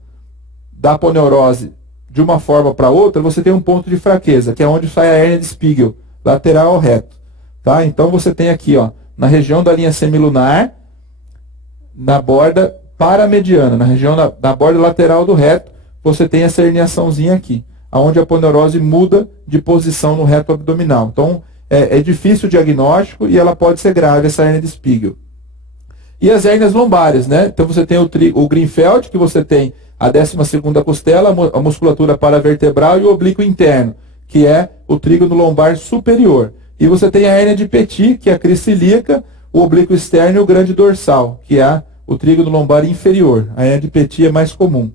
da aponeurose de uma forma para outra, você tem um ponto de fraqueza, que é onde sai a hérnia de Spiegel, lateral ao reto. Tá? Então você tem aqui, ó, na região da linha semilunar, na borda paramediana, na região da borda lateral do reto, você tem essa herniaçãozinha aqui, onde a aponeurose muda de posição no reto abdominal. Então é difícil o diagnóstico e ela pode ser grave, essa hérnia de Spiegel. E as hérnias lombares, né? Então você tem o Greenfeld, que você tem a 12ª costela, a musculatura paravertebral e o oblíquo interno, que é o trígono lombar superior. E você tem a hérnia de Petit, que é a crista ilíaca, o oblíquo externo e o grande dorsal, que é o trígono lombar inferior. A hérnia de Petit é mais comum.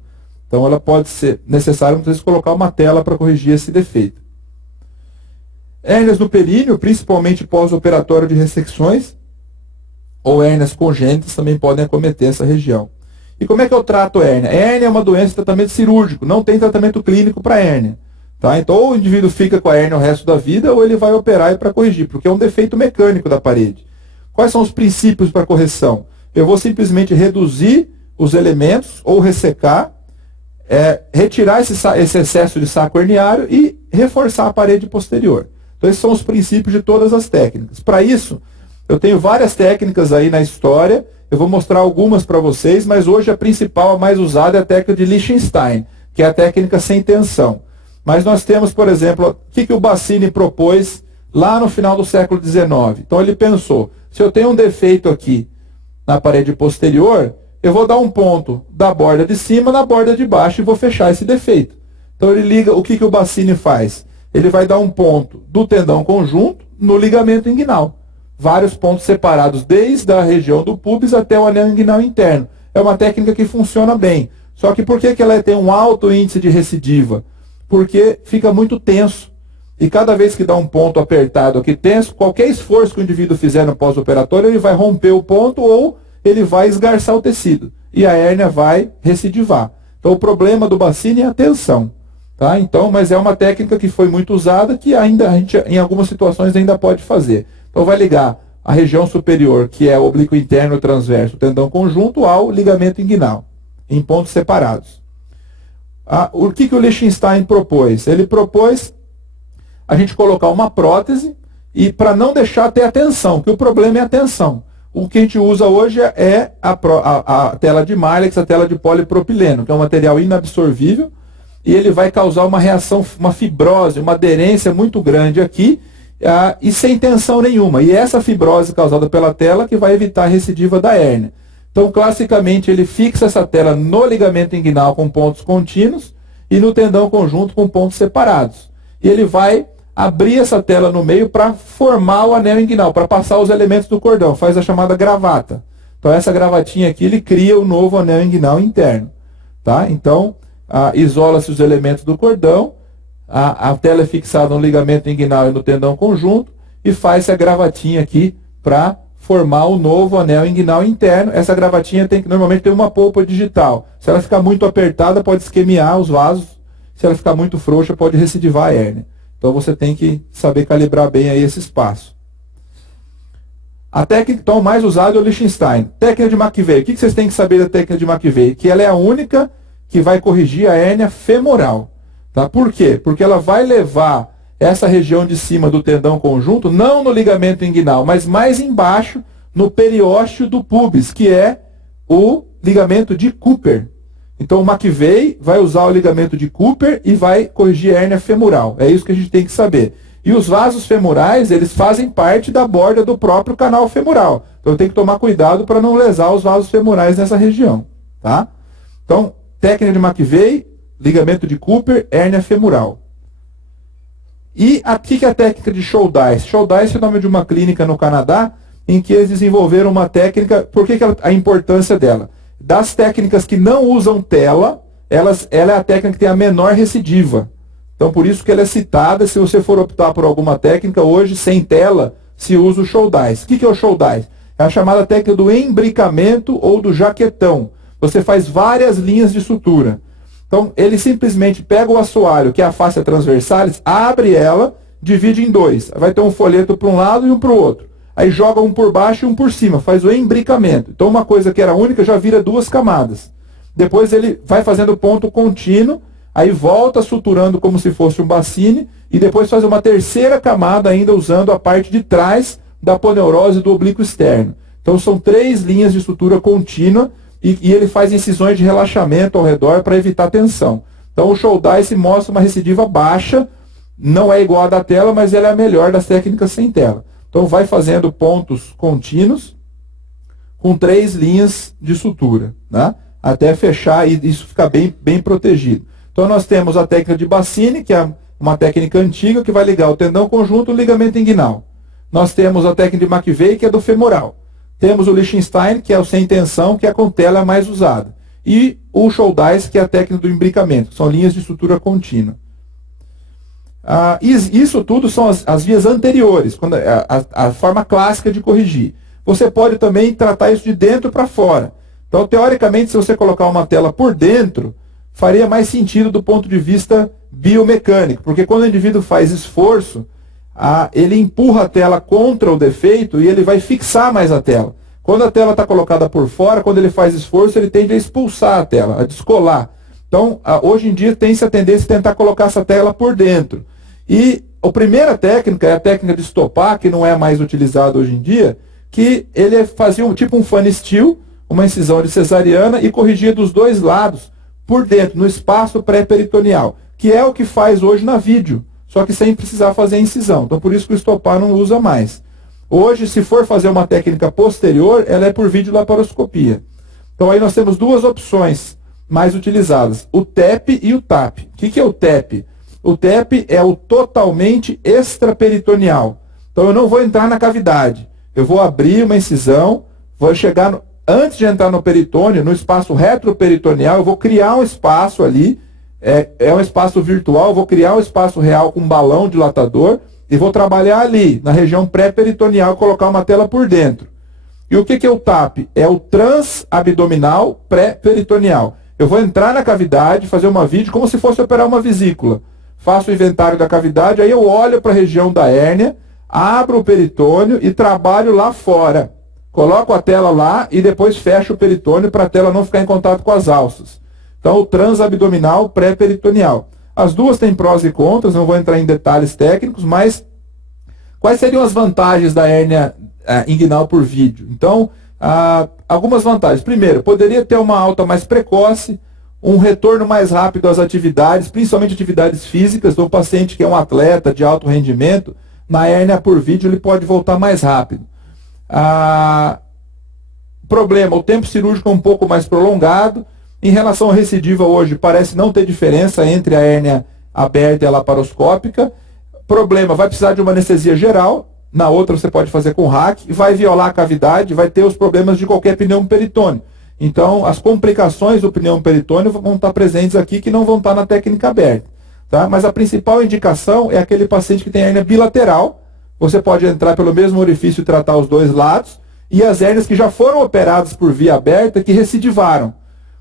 Então ela pode ser necessário muitas vezes colocar uma tela para corrigir esse defeito. Hérnias no períneo, principalmente pós-operatório de ressecções, ou hérnias congênitas também podem acometer essa região. E como é que eu trato hérnia? Hérnia é uma doença de tratamento cirúrgico, não tem tratamento clínico para hérnia. Tá? Então ou o indivíduo fica com a hérnia o resto da vida, ou ele vai operar para corrigir, porque é um defeito mecânico da parede. Quais são os princípios para correção? Eu vou simplesmente reduzir os elementos, ou ressecar, retirar esse excesso de saco herniário e reforçar a parede posterior. Então esses são os princípios de todas as técnicas. Para isso, eu tenho várias técnicas aí na história, eu vou mostrar algumas para vocês, mas hoje a principal, a mais usada é a técnica de Lichtenstein, que é a técnica sem tensão. Mas nós temos, por exemplo, o que o Bassini propôs lá no final do século XIX. Então ele pensou, se eu tenho um defeito aqui na parede posterior, eu vou dar um ponto da borda de cima na borda de baixo e vou fechar esse defeito. Então ele liga, o que o Bassini faz? Ele vai dar um ponto do tendão conjunto no ligamento inguinal. Vários pontos separados, desde a região do pubis até o anel inguinal interno. É uma técnica que funciona bem. Só que por que ela tem um alto índice de recidiva? Porque fica muito tenso. E cada vez que dá um ponto apertado aqui tenso, qualquer esforço que o indivíduo fizer no pós-operatório, ele vai romper o ponto ou ele vai esgarçar o tecido. E a hérnia vai recidivar. Então o problema do Bassini é a tensão. Tá? Então, mas é uma técnica que foi muito usada, que ainda a gente, em algumas situações, ainda pode fazer. Então vai ligar a região superior, que é o oblíquo interno e transverso, o tendão conjunto, ao ligamento inguinal, em pontos separados. O que o Lichtenstein propôs? Ele propôs a gente colocar uma prótese e para não deixar ter a tensão, que o problema é a tensão. O que a gente usa hoje é a tela de Milex, a tela de polipropileno, que é um material inabsorvível, e ele vai causar uma reação, uma fibrose, uma aderência muito grande aqui, e sem tensão nenhuma. E essa fibrose causada pela tela que vai evitar a recidiva da hérnia. Então, classicamente, ele fixa essa tela no ligamento inguinal com pontos contínuos e no tendão conjunto com pontos separados. E ele vai abrir essa tela no meio para formar o anel inguinal, para passar os elementos do cordão. Faz a chamada gravata. Então, essa gravatinha aqui, ele cria o novo anel inguinal interno. Tá? Então, isola-se os elementos do cordão, a tela é fixada no ligamento inguinal e no tendão conjunto e faz a gravatinha aqui para formar o novo anel inguinal interno. Essa gravatinha tem que normalmente ter uma polpa digital. Se ela ficar muito apertada, pode isquemiar os vasos. Se ela ficar muito frouxa, pode recidivar a hérnia. Então você tem que saber calibrar bem aí esse espaço. A técnica então, mais usada é o Lichtenstein. Técnica de McVeigh. O que vocês têm que saber da técnica de McVeigh? Que ela é a única que vai corrigir a hérnia femoral. Tá? Por quê? Porque ela vai levar essa região de cima do tendão conjunto, não no ligamento inguinal, mas mais embaixo, no periósteo do pubis, que é o ligamento de Cooper. Então o McVeigh vai usar o ligamento de Cooper e vai corrigir a hérnia femoral. É isso que a gente tem que saber. E os vasos femorais, eles fazem parte da borda do próprio canal femoral. Então tem que tomar cuidado para não lesar os vasos femorais nessa região. Tá? Então, técnica de McVeigh, ligamento de Cooper, hérnia femoral. E aqui que é a técnica de Shouldice. Shouldice é o nome de uma clínica no Canadá em que eles desenvolveram uma técnica. Por que a importância dela? Das técnicas que não usam tela, ela é a técnica que tem a menor recidiva. Então por isso que ela é citada. Se você for optar por alguma técnica, hoje sem tela se usa o Shouldice. O que é o Shouldice? É a chamada técnica do embricamento ou do jaquetão. Você faz várias linhas de sutura. Então, ele simplesmente pega o assoalho, que é a face transversalis, abre ela, divide em dois. Vai ter um folheto para um lado e um para o outro. Aí joga um por baixo e um por cima, faz o embricamento. Então, uma coisa que era única já vira duas camadas. Depois ele vai fazendo ponto contínuo, aí volta suturando como se fosse um bacine, e depois faz uma terceira camada ainda usando a parte de trás da poneurose do oblíquo externo. Então, são 3 linhas de sutura contínua, e ele faz incisões de relaxamento ao redor para evitar tensão. Então o Shouldice mostra uma recidiva baixa, não é igual à da tela, mas ela é a melhor das técnicas sem tela. Então vai fazendo pontos contínuos com 3 linhas de sutura, né? Até fechar e isso ficar bem protegido. Então nós temos a técnica de Bassini, que é uma técnica antiga que vai ligar o tendão conjunto e o ligamento inguinal. Nós temos a técnica de McVeigh, que é do femoral. Temos o Lichtenstein, que é o sem tensão, que é com tela mais usada. E o Shouldice, que é a técnica do imbricamento, que são linhas de sutura contínua. Isso tudo são as vias anteriores, a forma clássica de corrigir. Você pode também tratar isso de dentro para fora. Então, teoricamente, se você colocar uma tela por dentro, faria mais sentido do ponto de vista biomecânico, porque quando o indivíduo faz esforço, ele empurra a tela contra o defeito e ele vai fixar mais a tela. Quando a tela está colocada por fora, quando ele faz esforço, ele tende a expulsar a tela, a descolar. Então, hoje em dia, tem-se a tendência de tentar colocar essa tela por dentro. E a primeira técnica é a técnica de estopar, que não é mais utilizada hoje em dia, que ele fazia tipo um fan steel, uma incisão de cesariana, e corrigia dos 2 lados, por dentro, no espaço pré-peritoneal, que é o que faz hoje na vídeo. Só que sem precisar fazer incisão. Então, por isso que o estopar não usa mais. Hoje, se for fazer uma técnica posterior, ela é por videolaparoscopia. Então, aí nós temos 2 opções mais utilizadas. O TEP e o TAP. O que é o TEP? O TEP é o totalmente extraperitoneal. Então, eu não vou entrar na cavidade. Eu vou abrir uma incisão, vou chegar, antes de entrar no peritônio, no espaço retroperitoneal, eu vou criar um espaço ali. É um espaço virtual, vou criar um espaço real com um balão dilatador e vou trabalhar ali, na região pré-peritoneal, colocar uma tela por dentro. E o que é o TAP? É o transabdominal pré-peritoneal. Eu vou entrar na cavidade, fazer uma vídeo como se fosse operar uma vesícula. Faço o inventário da cavidade, aí eu olho para a região da hérnia, abro o peritônio e trabalho lá fora. Coloco a tela lá e depois fecho o peritônio para a tela não ficar em contato com as alças. Então, o transabdominal pré-peritoneal. As duas têm prós e contras, não vou entrar em detalhes técnicos, mas quais seriam as vantagens da hérnia inguinal por vídeo? Então, algumas vantagens. Primeiro, poderia ter uma alta mais precoce, um retorno mais rápido às atividades, principalmente atividades físicas. Então, o paciente que é um atleta de alto rendimento, na hérnia por vídeo ele pode voltar mais rápido. Problema, o tempo cirúrgico é um pouco mais prolongado. Em relação à recidiva hoje, parece não ter diferença entre a hérnia aberta e a laparoscópica. Problema, vai precisar de uma anestesia geral. Na outra você pode fazer com hack. Vai violar a cavidade, vai ter os problemas de qualquer pneumo peritônio. Então, as complicações do pneumo peritônio vão estar presentes aqui que não vão estar na técnica aberta. tá? Mas a principal indicação é aquele paciente que tem hérnia bilateral. Você pode entrar pelo mesmo orifício e tratar os dois lados, e as hérnias que já foram operadas por via aberta que recidivaram.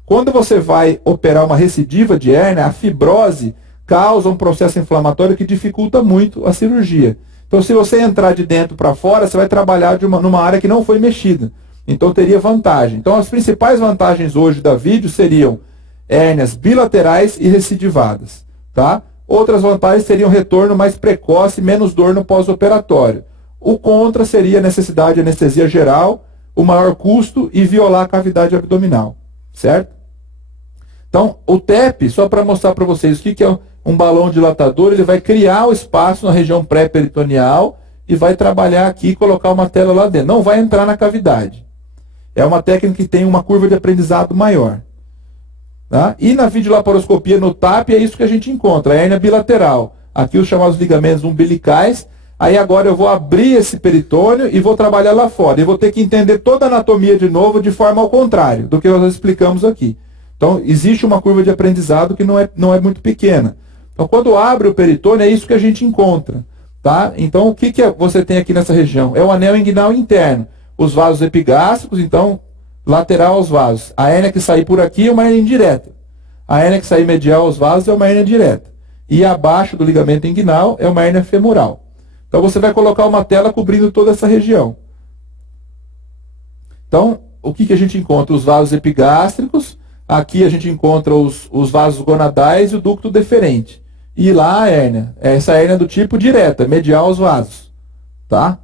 Quando você vai operar uma recidiva de hérnia, a fibrose causa um processo inflamatório que dificulta muito a cirurgia. Então, se você entrar de dentro para fora, você vai trabalhar numa área que não foi mexida. Então, teria vantagem. Então, as principais vantagens hoje da vídeo seriam hérnias bilaterais e recidivadas, tá? Outras vantagens seriam retorno mais precoce e menos dor no pós-operatório. O contra seria a necessidade de anestesia geral, o maior custo e violar a cavidade abdominal, certo? Então, o TEP, só para mostrar para vocês o que é um balão dilatador, ele vai criar o espaço na região pré-peritoneal e vai trabalhar aqui e colocar uma tela lá dentro. Não vai entrar na cavidade. É uma técnica que tem uma curva de aprendizado maior. Tá? E na videolaparoscopia, no TAP, é isso que a gente encontra, a hérnia bilateral. Aqui os chamados ligamentos umbilicais. Aí agora eu vou abrir esse peritônio e vou trabalhar lá fora. E vou ter que entender toda a anatomia de novo de forma ao contrário do que nós explicamos aqui. Então, existe uma curva de aprendizado que não é muito pequena. Então, quando abre o peritônio, é isso que a gente encontra. Tá? Então, o que você tem aqui nessa região? É o anel inguinal interno. Os vasos epigástricos, então, lateral aos vasos. A hérnia que sair por aqui é uma hérnia indireta. A hérnia que sair medial aos vasos é uma hérnia direta. E abaixo do ligamento inguinal é uma hérnia femoral. Então, você vai colocar uma tela cobrindo toda essa região. Então, o que a gente encontra? Os vasos epigástricos. Aqui a gente encontra os vasos gonadais e o ducto deferente. E lá a hérnia. Essa hérnia é do tipo direta, medial aos vasos. Tá?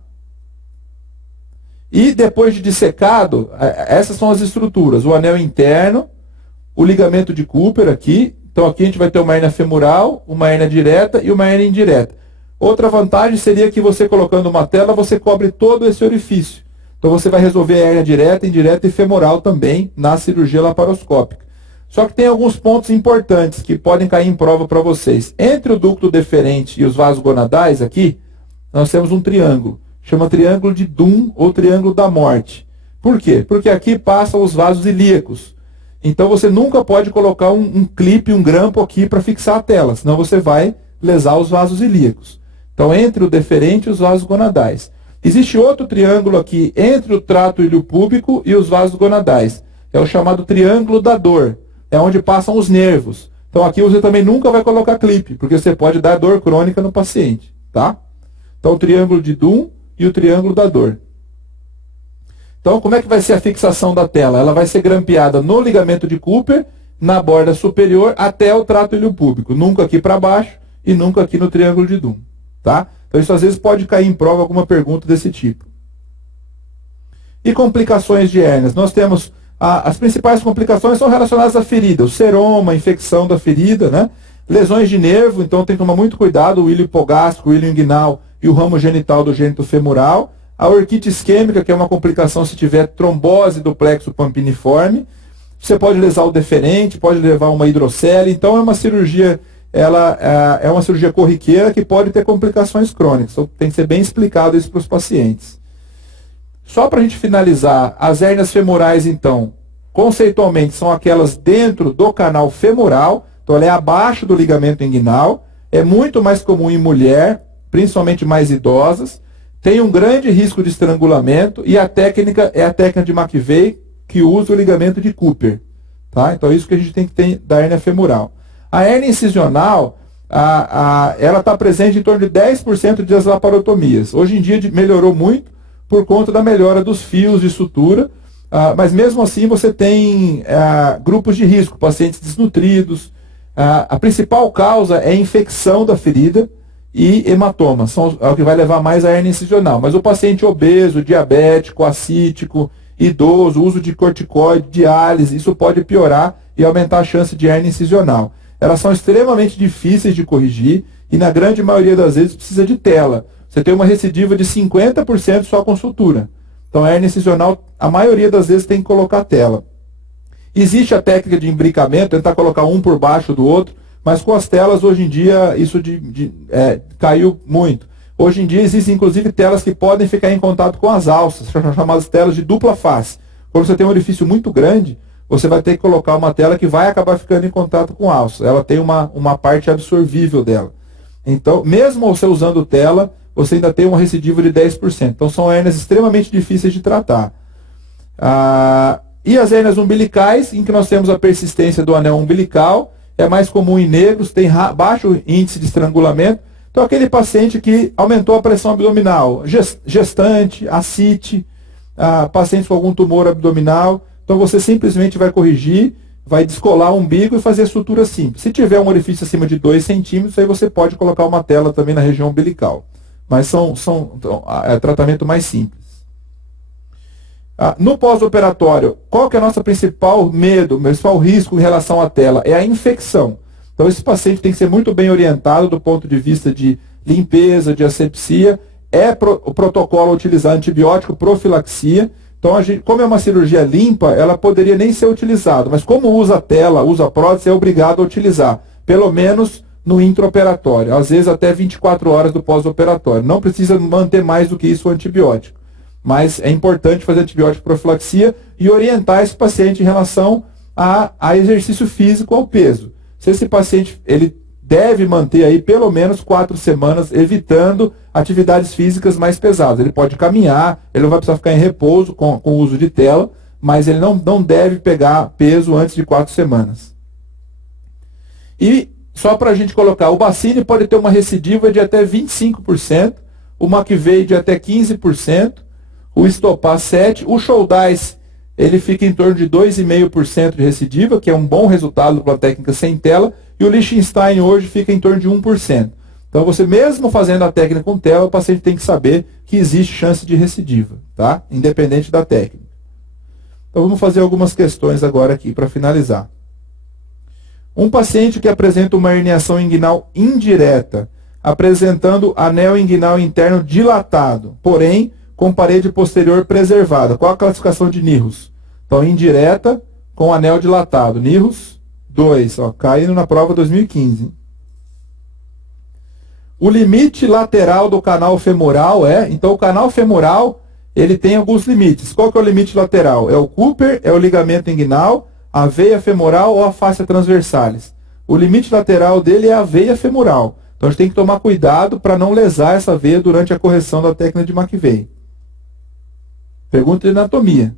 E depois de dissecado, essas são as estruturas. O anel interno, o ligamento de Cooper aqui. Então aqui a gente vai ter uma hérnia femoral, uma hérnia direta e uma hérnia indireta. Outra vantagem seria que você colocando uma tela, você cobre todo esse orifício. Então você vai resolver a hérnia direta, indireta e femoral também na cirurgia laparoscópica. Só que tem alguns pontos importantes que podem cair em prova para vocês. Entre o ducto deferente e os vasos gonadais aqui, nós temos um triângulo. Chama triângulo de Doom ou triângulo da morte. Por quê? Porque aqui passam os vasos ilíacos. Então você nunca pode colocar um clipe, um grampo aqui para fixar a tela, senão você vai lesar os vasos ilíacos. Então entre o deferente e os vasos gonadais. Existe outro triângulo aqui entre o trato iliopúbico e os vasos gonadais. É o chamado triângulo da dor. É onde passam os nervos. Então aqui você também nunca vai colocar clipe, porque você pode dar dor crônica no paciente. Tá? Então o triângulo de Doom e o triângulo da dor. Então como é que vai ser a fixação da tela? Ela vai ser grampeada no ligamento de Cooper, na borda superior até o trato iliopúbico. Nunca aqui para baixo e nunca aqui no triângulo de Doom. Tá? Então isso às vezes pode cair em prova alguma pergunta desse tipo. E complicações de hérnias? Nós temos as principais complicações são relacionadas à ferida, o seroma, a infecção da ferida, né? Lesões de nervo, então tem que tomar muito cuidado, o ilho hipogástrico, o ilho inguinal e o ramo genital do gênito femoral. A orquite isquêmica, que é uma complicação se tiver trombose do plexo pampiniforme. Você pode lesar o deferente, pode levar uma hidrocele, então é uma cirurgia, ela é uma cirurgia corriqueira que pode ter complicações crônicas. Então tem que ser bem explicado isso para os pacientes. Só para a gente finalizar, as hérnias femorais, então, conceitualmente, são aquelas dentro do canal femoral, então ela é abaixo do ligamento inguinal, é muito mais comum em mulher, principalmente mais idosas, tem um grande risco de estrangulamento e a técnica é a técnica de McVeigh, que usa o ligamento de Cooper. Tá? Então é isso que a gente tem que ter da hérnia femoral. A hérnia incisional, ela está presente em torno de 10% das laparotomias. Hoje em dia melhorou muito por conta da melhora dos fios de sutura, mas mesmo assim você tem grupos de risco, pacientes desnutridos. A principal causa é a infecção da ferida e hematoma, é o que vai levar mais a hérnia incisional. Mas o paciente obeso, diabético, assítico, idoso, uso de corticoide, diálise, isso pode piorar e aumentar a chance de hérnia incisional. Elas são extremamente difíceis de corrigir e na grande maioria das vezes precisa de tela. Você tem uma recidiva de 50% só com sutura. Então a hérnia incisional, a maioria das vezes tem que colocar tela. Existe a técnica de imbricamento, tentar colocar um por baixo do outro, mas com as telas hoje em dia isso caiu muito. Hoje em dia existem inclusive telas que podem ficar em contato com as alças, chamadas telas de dupla face. Quando você tem um orifício muito grande, você vai ter que colocar uma tela que vai acabar ficando em contato com o aço. Ela tem uma parte absorvível dela. Então, mesmo você usando tela, você ainda tem uma recidiva de 10%. Então, são hérnias extremamente difíceis de tratar. E as hérnias umbilicais, em que nós temos a persistência do anel umbilical, é mais comum em negros, tem baixo índice de estrangulamento. Então, aquele paciente que aumentou a pressão abdominal, gestante, ascite, pacientes com algum tumor abdominal. Então, você simplesmente vai corrigir, vai descolar o umbigo e fazer a sutura simples. Se tiver um orifício acima de 2 centímetros, aí você pode colocar uma tela também na região umbilical. Mas é tratamento mais simples. No pós-operatório, qual que é o nosso principal medo, principal risco em relação à tela? É a infecção. Então, esse paciente tem que ser muito bem orientado do ponto de vista de limpeza, de asepsia. O protocolo a utilizar antibiótico, profilaxia. Então, como é uma cirurgia limpa, ela poderia nem ser utilizada. Mas como usa tela, usa prótese, é obrigado a utilizar. Pelo menos no intraoperatório. Às vezes até 24 horas do pós-operatório. Não precisa manter mais do que isso o antibiótico. Mas é importante fazer antibiótico profilaxia e orientar esse paciente em relação a exercício físico, ao peso. Se esse paciente ele deve manter aí pelo menos 4 semanas, evitando atividades físicas mais pesadas. Ele pode caminhar, ele não vai precisar ficar em repouso com o uso de tela, mas ele não deve pegar peso antes de 4 semanas. E só para a gente colocar, o Bassini pode ter uma recidiva de até 25%, o McVeigh de até 15%, o Stopar 7%, o Shouldice ele fica em torno de 2,5% de recidiva, que é um bom resultado para a técnica sem tela, e o Liechtenstein hoje fica em torno de 1%. Então, você mesmo fazendo a técnica com tela, o paciente tem que saber que existe chance de recidiva, tá? Independente da técnica. Então, vamos fazer algumas questões agora aqui para finalizar. Um paciente que apresenta uma herniação inguinal indireta, apresentando anel inguinal interno dilatado, porém, com parede posterior preservada. Qual a classificação de NIRRS? Então, indireta com anel dilatado. NIRRS 2, caindo na prova 2015. O limite lateral do canal femoral então o canal femoral, ele tem alguns limites. Qual que é o limite lateral? É o Cooper, é o ligamento inguinal, a veia femoral ou a fáscia transversalis? O limite lateral dele é a veia femoral. Então, a gente tem que tomar cuidado para não lesar essa veia durante a correção da técnica de McVeigh. Pergunta de anatomia.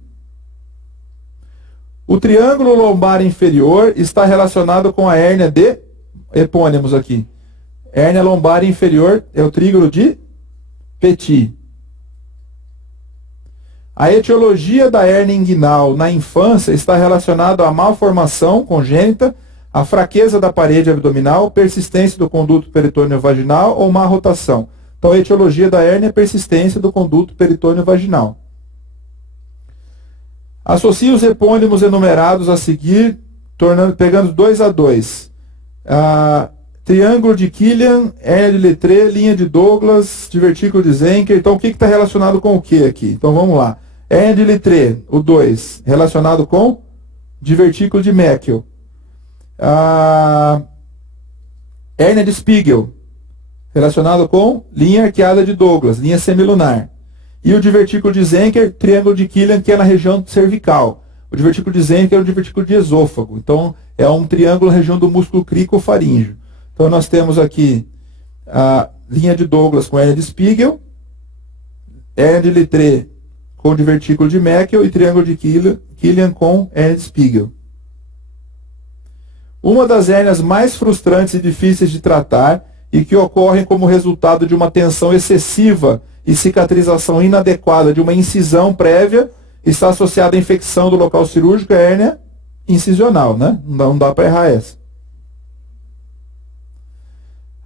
O triângulo lombar inferior está relacionado com a hérnia de epônimos aqui. Hérnia lombar inferior é o trígono de Petit. A etiologia da hérnia inguinal na infância está relacionada à malformação congênita, à fraqueza da parede abdominal, persistência do conduto peritônio vaginal ou má rotação. Então, a etiologia da hérnia é persistência do conduto peritônio vaginal. Associe os epônimos enumerados a seguir, pegando 2 a 2. Triângulo de Killian, hérnia de Lettre, linha de Douglas, divertículo de Zenker. Então, o que está relacionado com o que aqui? Então, vamos lá. Hérnia de Lettre, o 2, relacionado com divertículo de Meckel. Hérnia de Spiegel, relacionado com linha arqueada de Douglas, linha semilunar. E o divertículo de Zenker, triângulo de Killian, que é na região cervical. O divertículo de Zenker é o divertículo de esôfago. Então, é um triângulo na região do músculo cricofaríngeo. Então, nós temos aqui a linha de Douglas com hérnia de Spiegel, hérnia de Lettre com divertículo de Meckel e triângulo de Killian com hérnia de Spiegel. Uma das hérnias mais frustrantes e difíceis de tratar e que ocorrem como resultado de uma tensão excessiva e cicatrização inadequada de uma incisão prévia, está associada à infecção do local cirúrgico, é a hérnia incisional, né? Não dá para errar essa.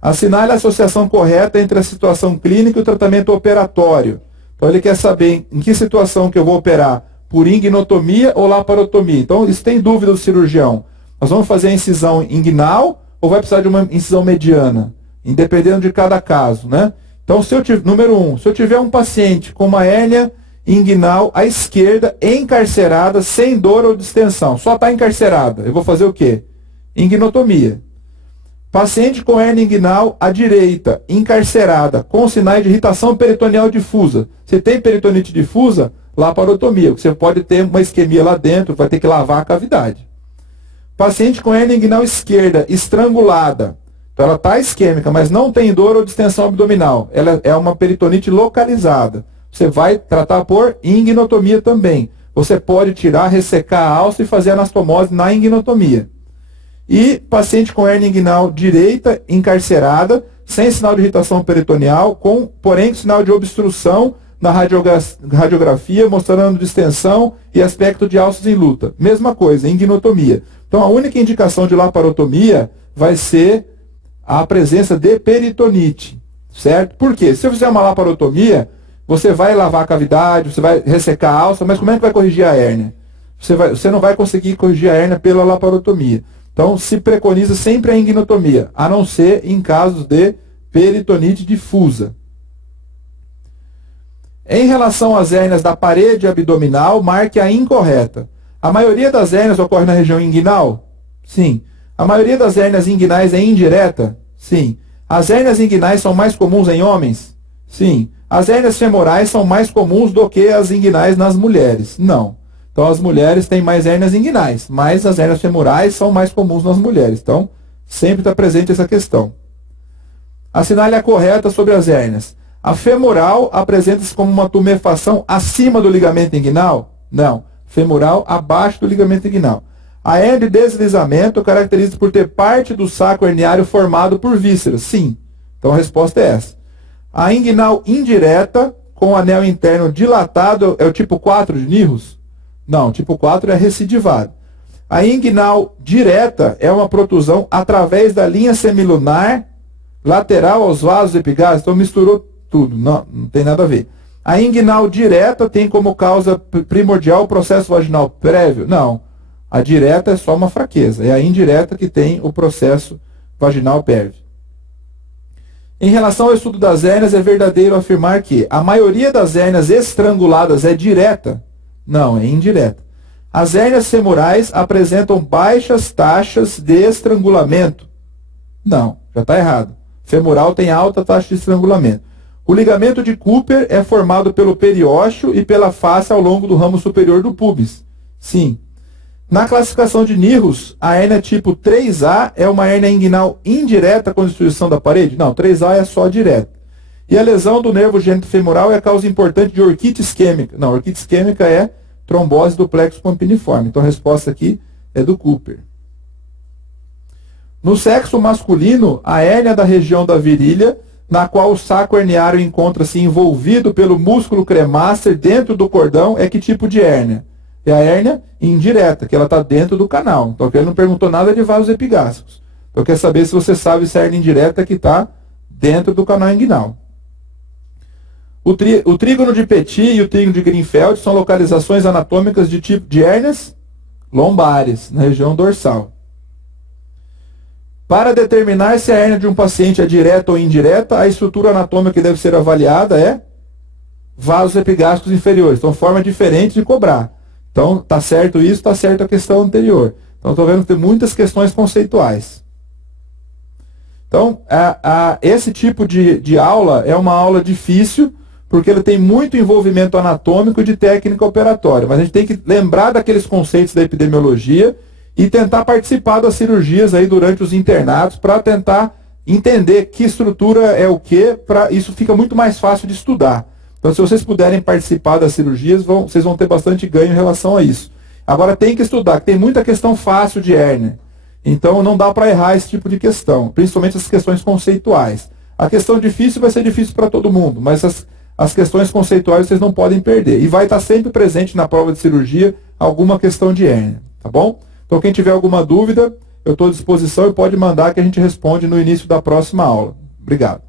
Assinale a associação correta entre a situação clínica e o tratamento operatório. Então, ele quer saber em que situação que eu vou operar, por inguinotomia ou laparotomia. Então, isso tem dúvida do cirurgião. Nós vamos fazer a incisão inguinal ou vai precisar de uma incisão mediana? Independendo de cada caso, né? Então, número 1, se eu tiver um paciente com uma hérnia inguinal à esquerda, encarcerada, sem dor ou distensão, só está encarcerada, eu vou fazer o quê? Inguinotomia. Paciente com hérnia inguinal à direita, encarcerada, com sinais de irritação peritoneal difusa. Se tem peritonite difusa, laparotomia. Você pode ter uma isquemia lá dentro, vai ter que lavar a cavidade. Paciente com hérnia inguinal esquerda estrangulada. Então ela está isquêmica, mas não tem dor ou distensão abdominal. Ela é uma peritonite localizada. Você vai tratar por inguinotomia também. Você pode tirar, ressecar a alça e fazer anastomose na inguinotomia. E paciente com hérnia inguinal direita encarcerada, sem sinal de irritação peritoneal, porém com sinal de obstrução na radiografia, mostrando distensão e aspecto de alças em luta. Mesma coisa, inguinotomia. Então a única indicação de laparotomia vai ser a presença de peritonite, certo? Por quê? Se eu fizer uma laparotomia, você vai lavar a cavidade, você vai ressecar a alça, mas como é que vai corrigir a hérnia? Você não vai conseguir corrigir a hérnia pela laparotomia. Então se preconiza sempre a inguinotomia, a não ser em casos de peritonite difusa. Em relação às hérnias da parede abdominal, marque a incorreta. A maioria das hérnias ocorre na região inguinal? Sim. A maioria das hérnias inguinais é indireta? Sim. As hérnias inguinais são mais comuns em homens? Sim. As hérnias femorais são mais comuns do que as inguinais nas mulheres? Não. Então as mulheres têm mais hérnias inguinais, mas as hérnias femorais são mais comuns nas mulheres. Então sempre está presente essa questão. Assinale a correta sobre as hérnias. A femoral apresenta-se como uma tumefação acima do ligamento inguinal? Não. Femoral abaixo do ligamento inguinal. A hérnia de deslizamento caracteriza por ter parte do saco herniário formado por vísceras? Sim. Então a resposta é essa. A inguinal indireta, com o anel interno dilatado, é o tipo 4 de Nihus? Não, tipo 4 é recidivado. A inguinal direta é uma protusão através da linha semilunar lateral aos vasos epigástricos. Então misturou tudo, não tem nada a ver. A inguinal direta tem como causa primordial o processo vaginal prévio? Não. A direta é só uma fraqueza. É a indireta que tem o processo vaginal prévio. Em relação ao estudo das hérnias, é verdadeiro afirmar que a maioria das hérnias estranguladas é direta? Não, é indireta. As hérnias femorais apresentam baixas taxas de estrangulamento? Não, já está errado. Femoral tem alta taxa de estrangulamento. O ligamento de Cooper é formado pelo periósteo e pela face ao longo do ramo superior do pubis? Sim. Na classificação de Nihus, a hérnia tipo 3A é uma hérnia inguinal indireta com destruição da parede? Não, 3A é só direta. E a lesão do nervo genitofemoral é a causa importante de orquite isquêmica? Não, orquite isquêmica é trombose do plexo pompiniforme. Então a resposta aqui é do Cooper. No sexo masculino, a hérnia da região da virilha, na qual o saco herniário encontra-se envolvido pelo músculo cremaster dentro do cordão, é que tipo de hérnia? É a hérnia indireta, que ela está dentro do canal. Então ele não perguntou nada de vasos epigástricos. Então quer saber se você sabe se a hérnia indireta que está dentro do canal inguinal. O trígono de Petit e o trígono de Greenfeld são localizações anatômicas de tipo de hérnias lombares, na região dorsal. Para determinar se a hérnia de um paciente é direta ou indireta, a estrutura anatômica que deve ser avaliada é vasos epigástricos inferiores. Então, forma diferente de cobrar. Então, está certo isso, está certo a questão anterior. Então, estou vendo que tem muitas questões conceituais. Então, esse tipo de aula é uma aula difícil, porque ele tem muito envolvimento anatômico e de técnica operatória. Mas a gente tem que lembrar daqueles conceitos da epidemiologia e tentar participar das cirurgias aí durante os internatos para tentar entender que estrutura é o que, isso fica muito mais fácil de estudar. Então, se vocês puderem participar das cirurgias, vocês vão ter bastante ganho em relação a isso. Agora, tem que estudar, que tem muita questão fácil de hérnia. Então, não dá para errar esse tipo de questão, principalmente as questões conceituais. A questão difícil vai ser difícil para todo mundo, mas as questões conceituais vocês não podem perder. E vai estar sempre presente na prova de cirurgia alguma questão de hérnia, tá bom? Então, quem tiver alguma dúvida, eu estou à disposição e pode mandar que a gente responde no início da próxima aula. Obrigado.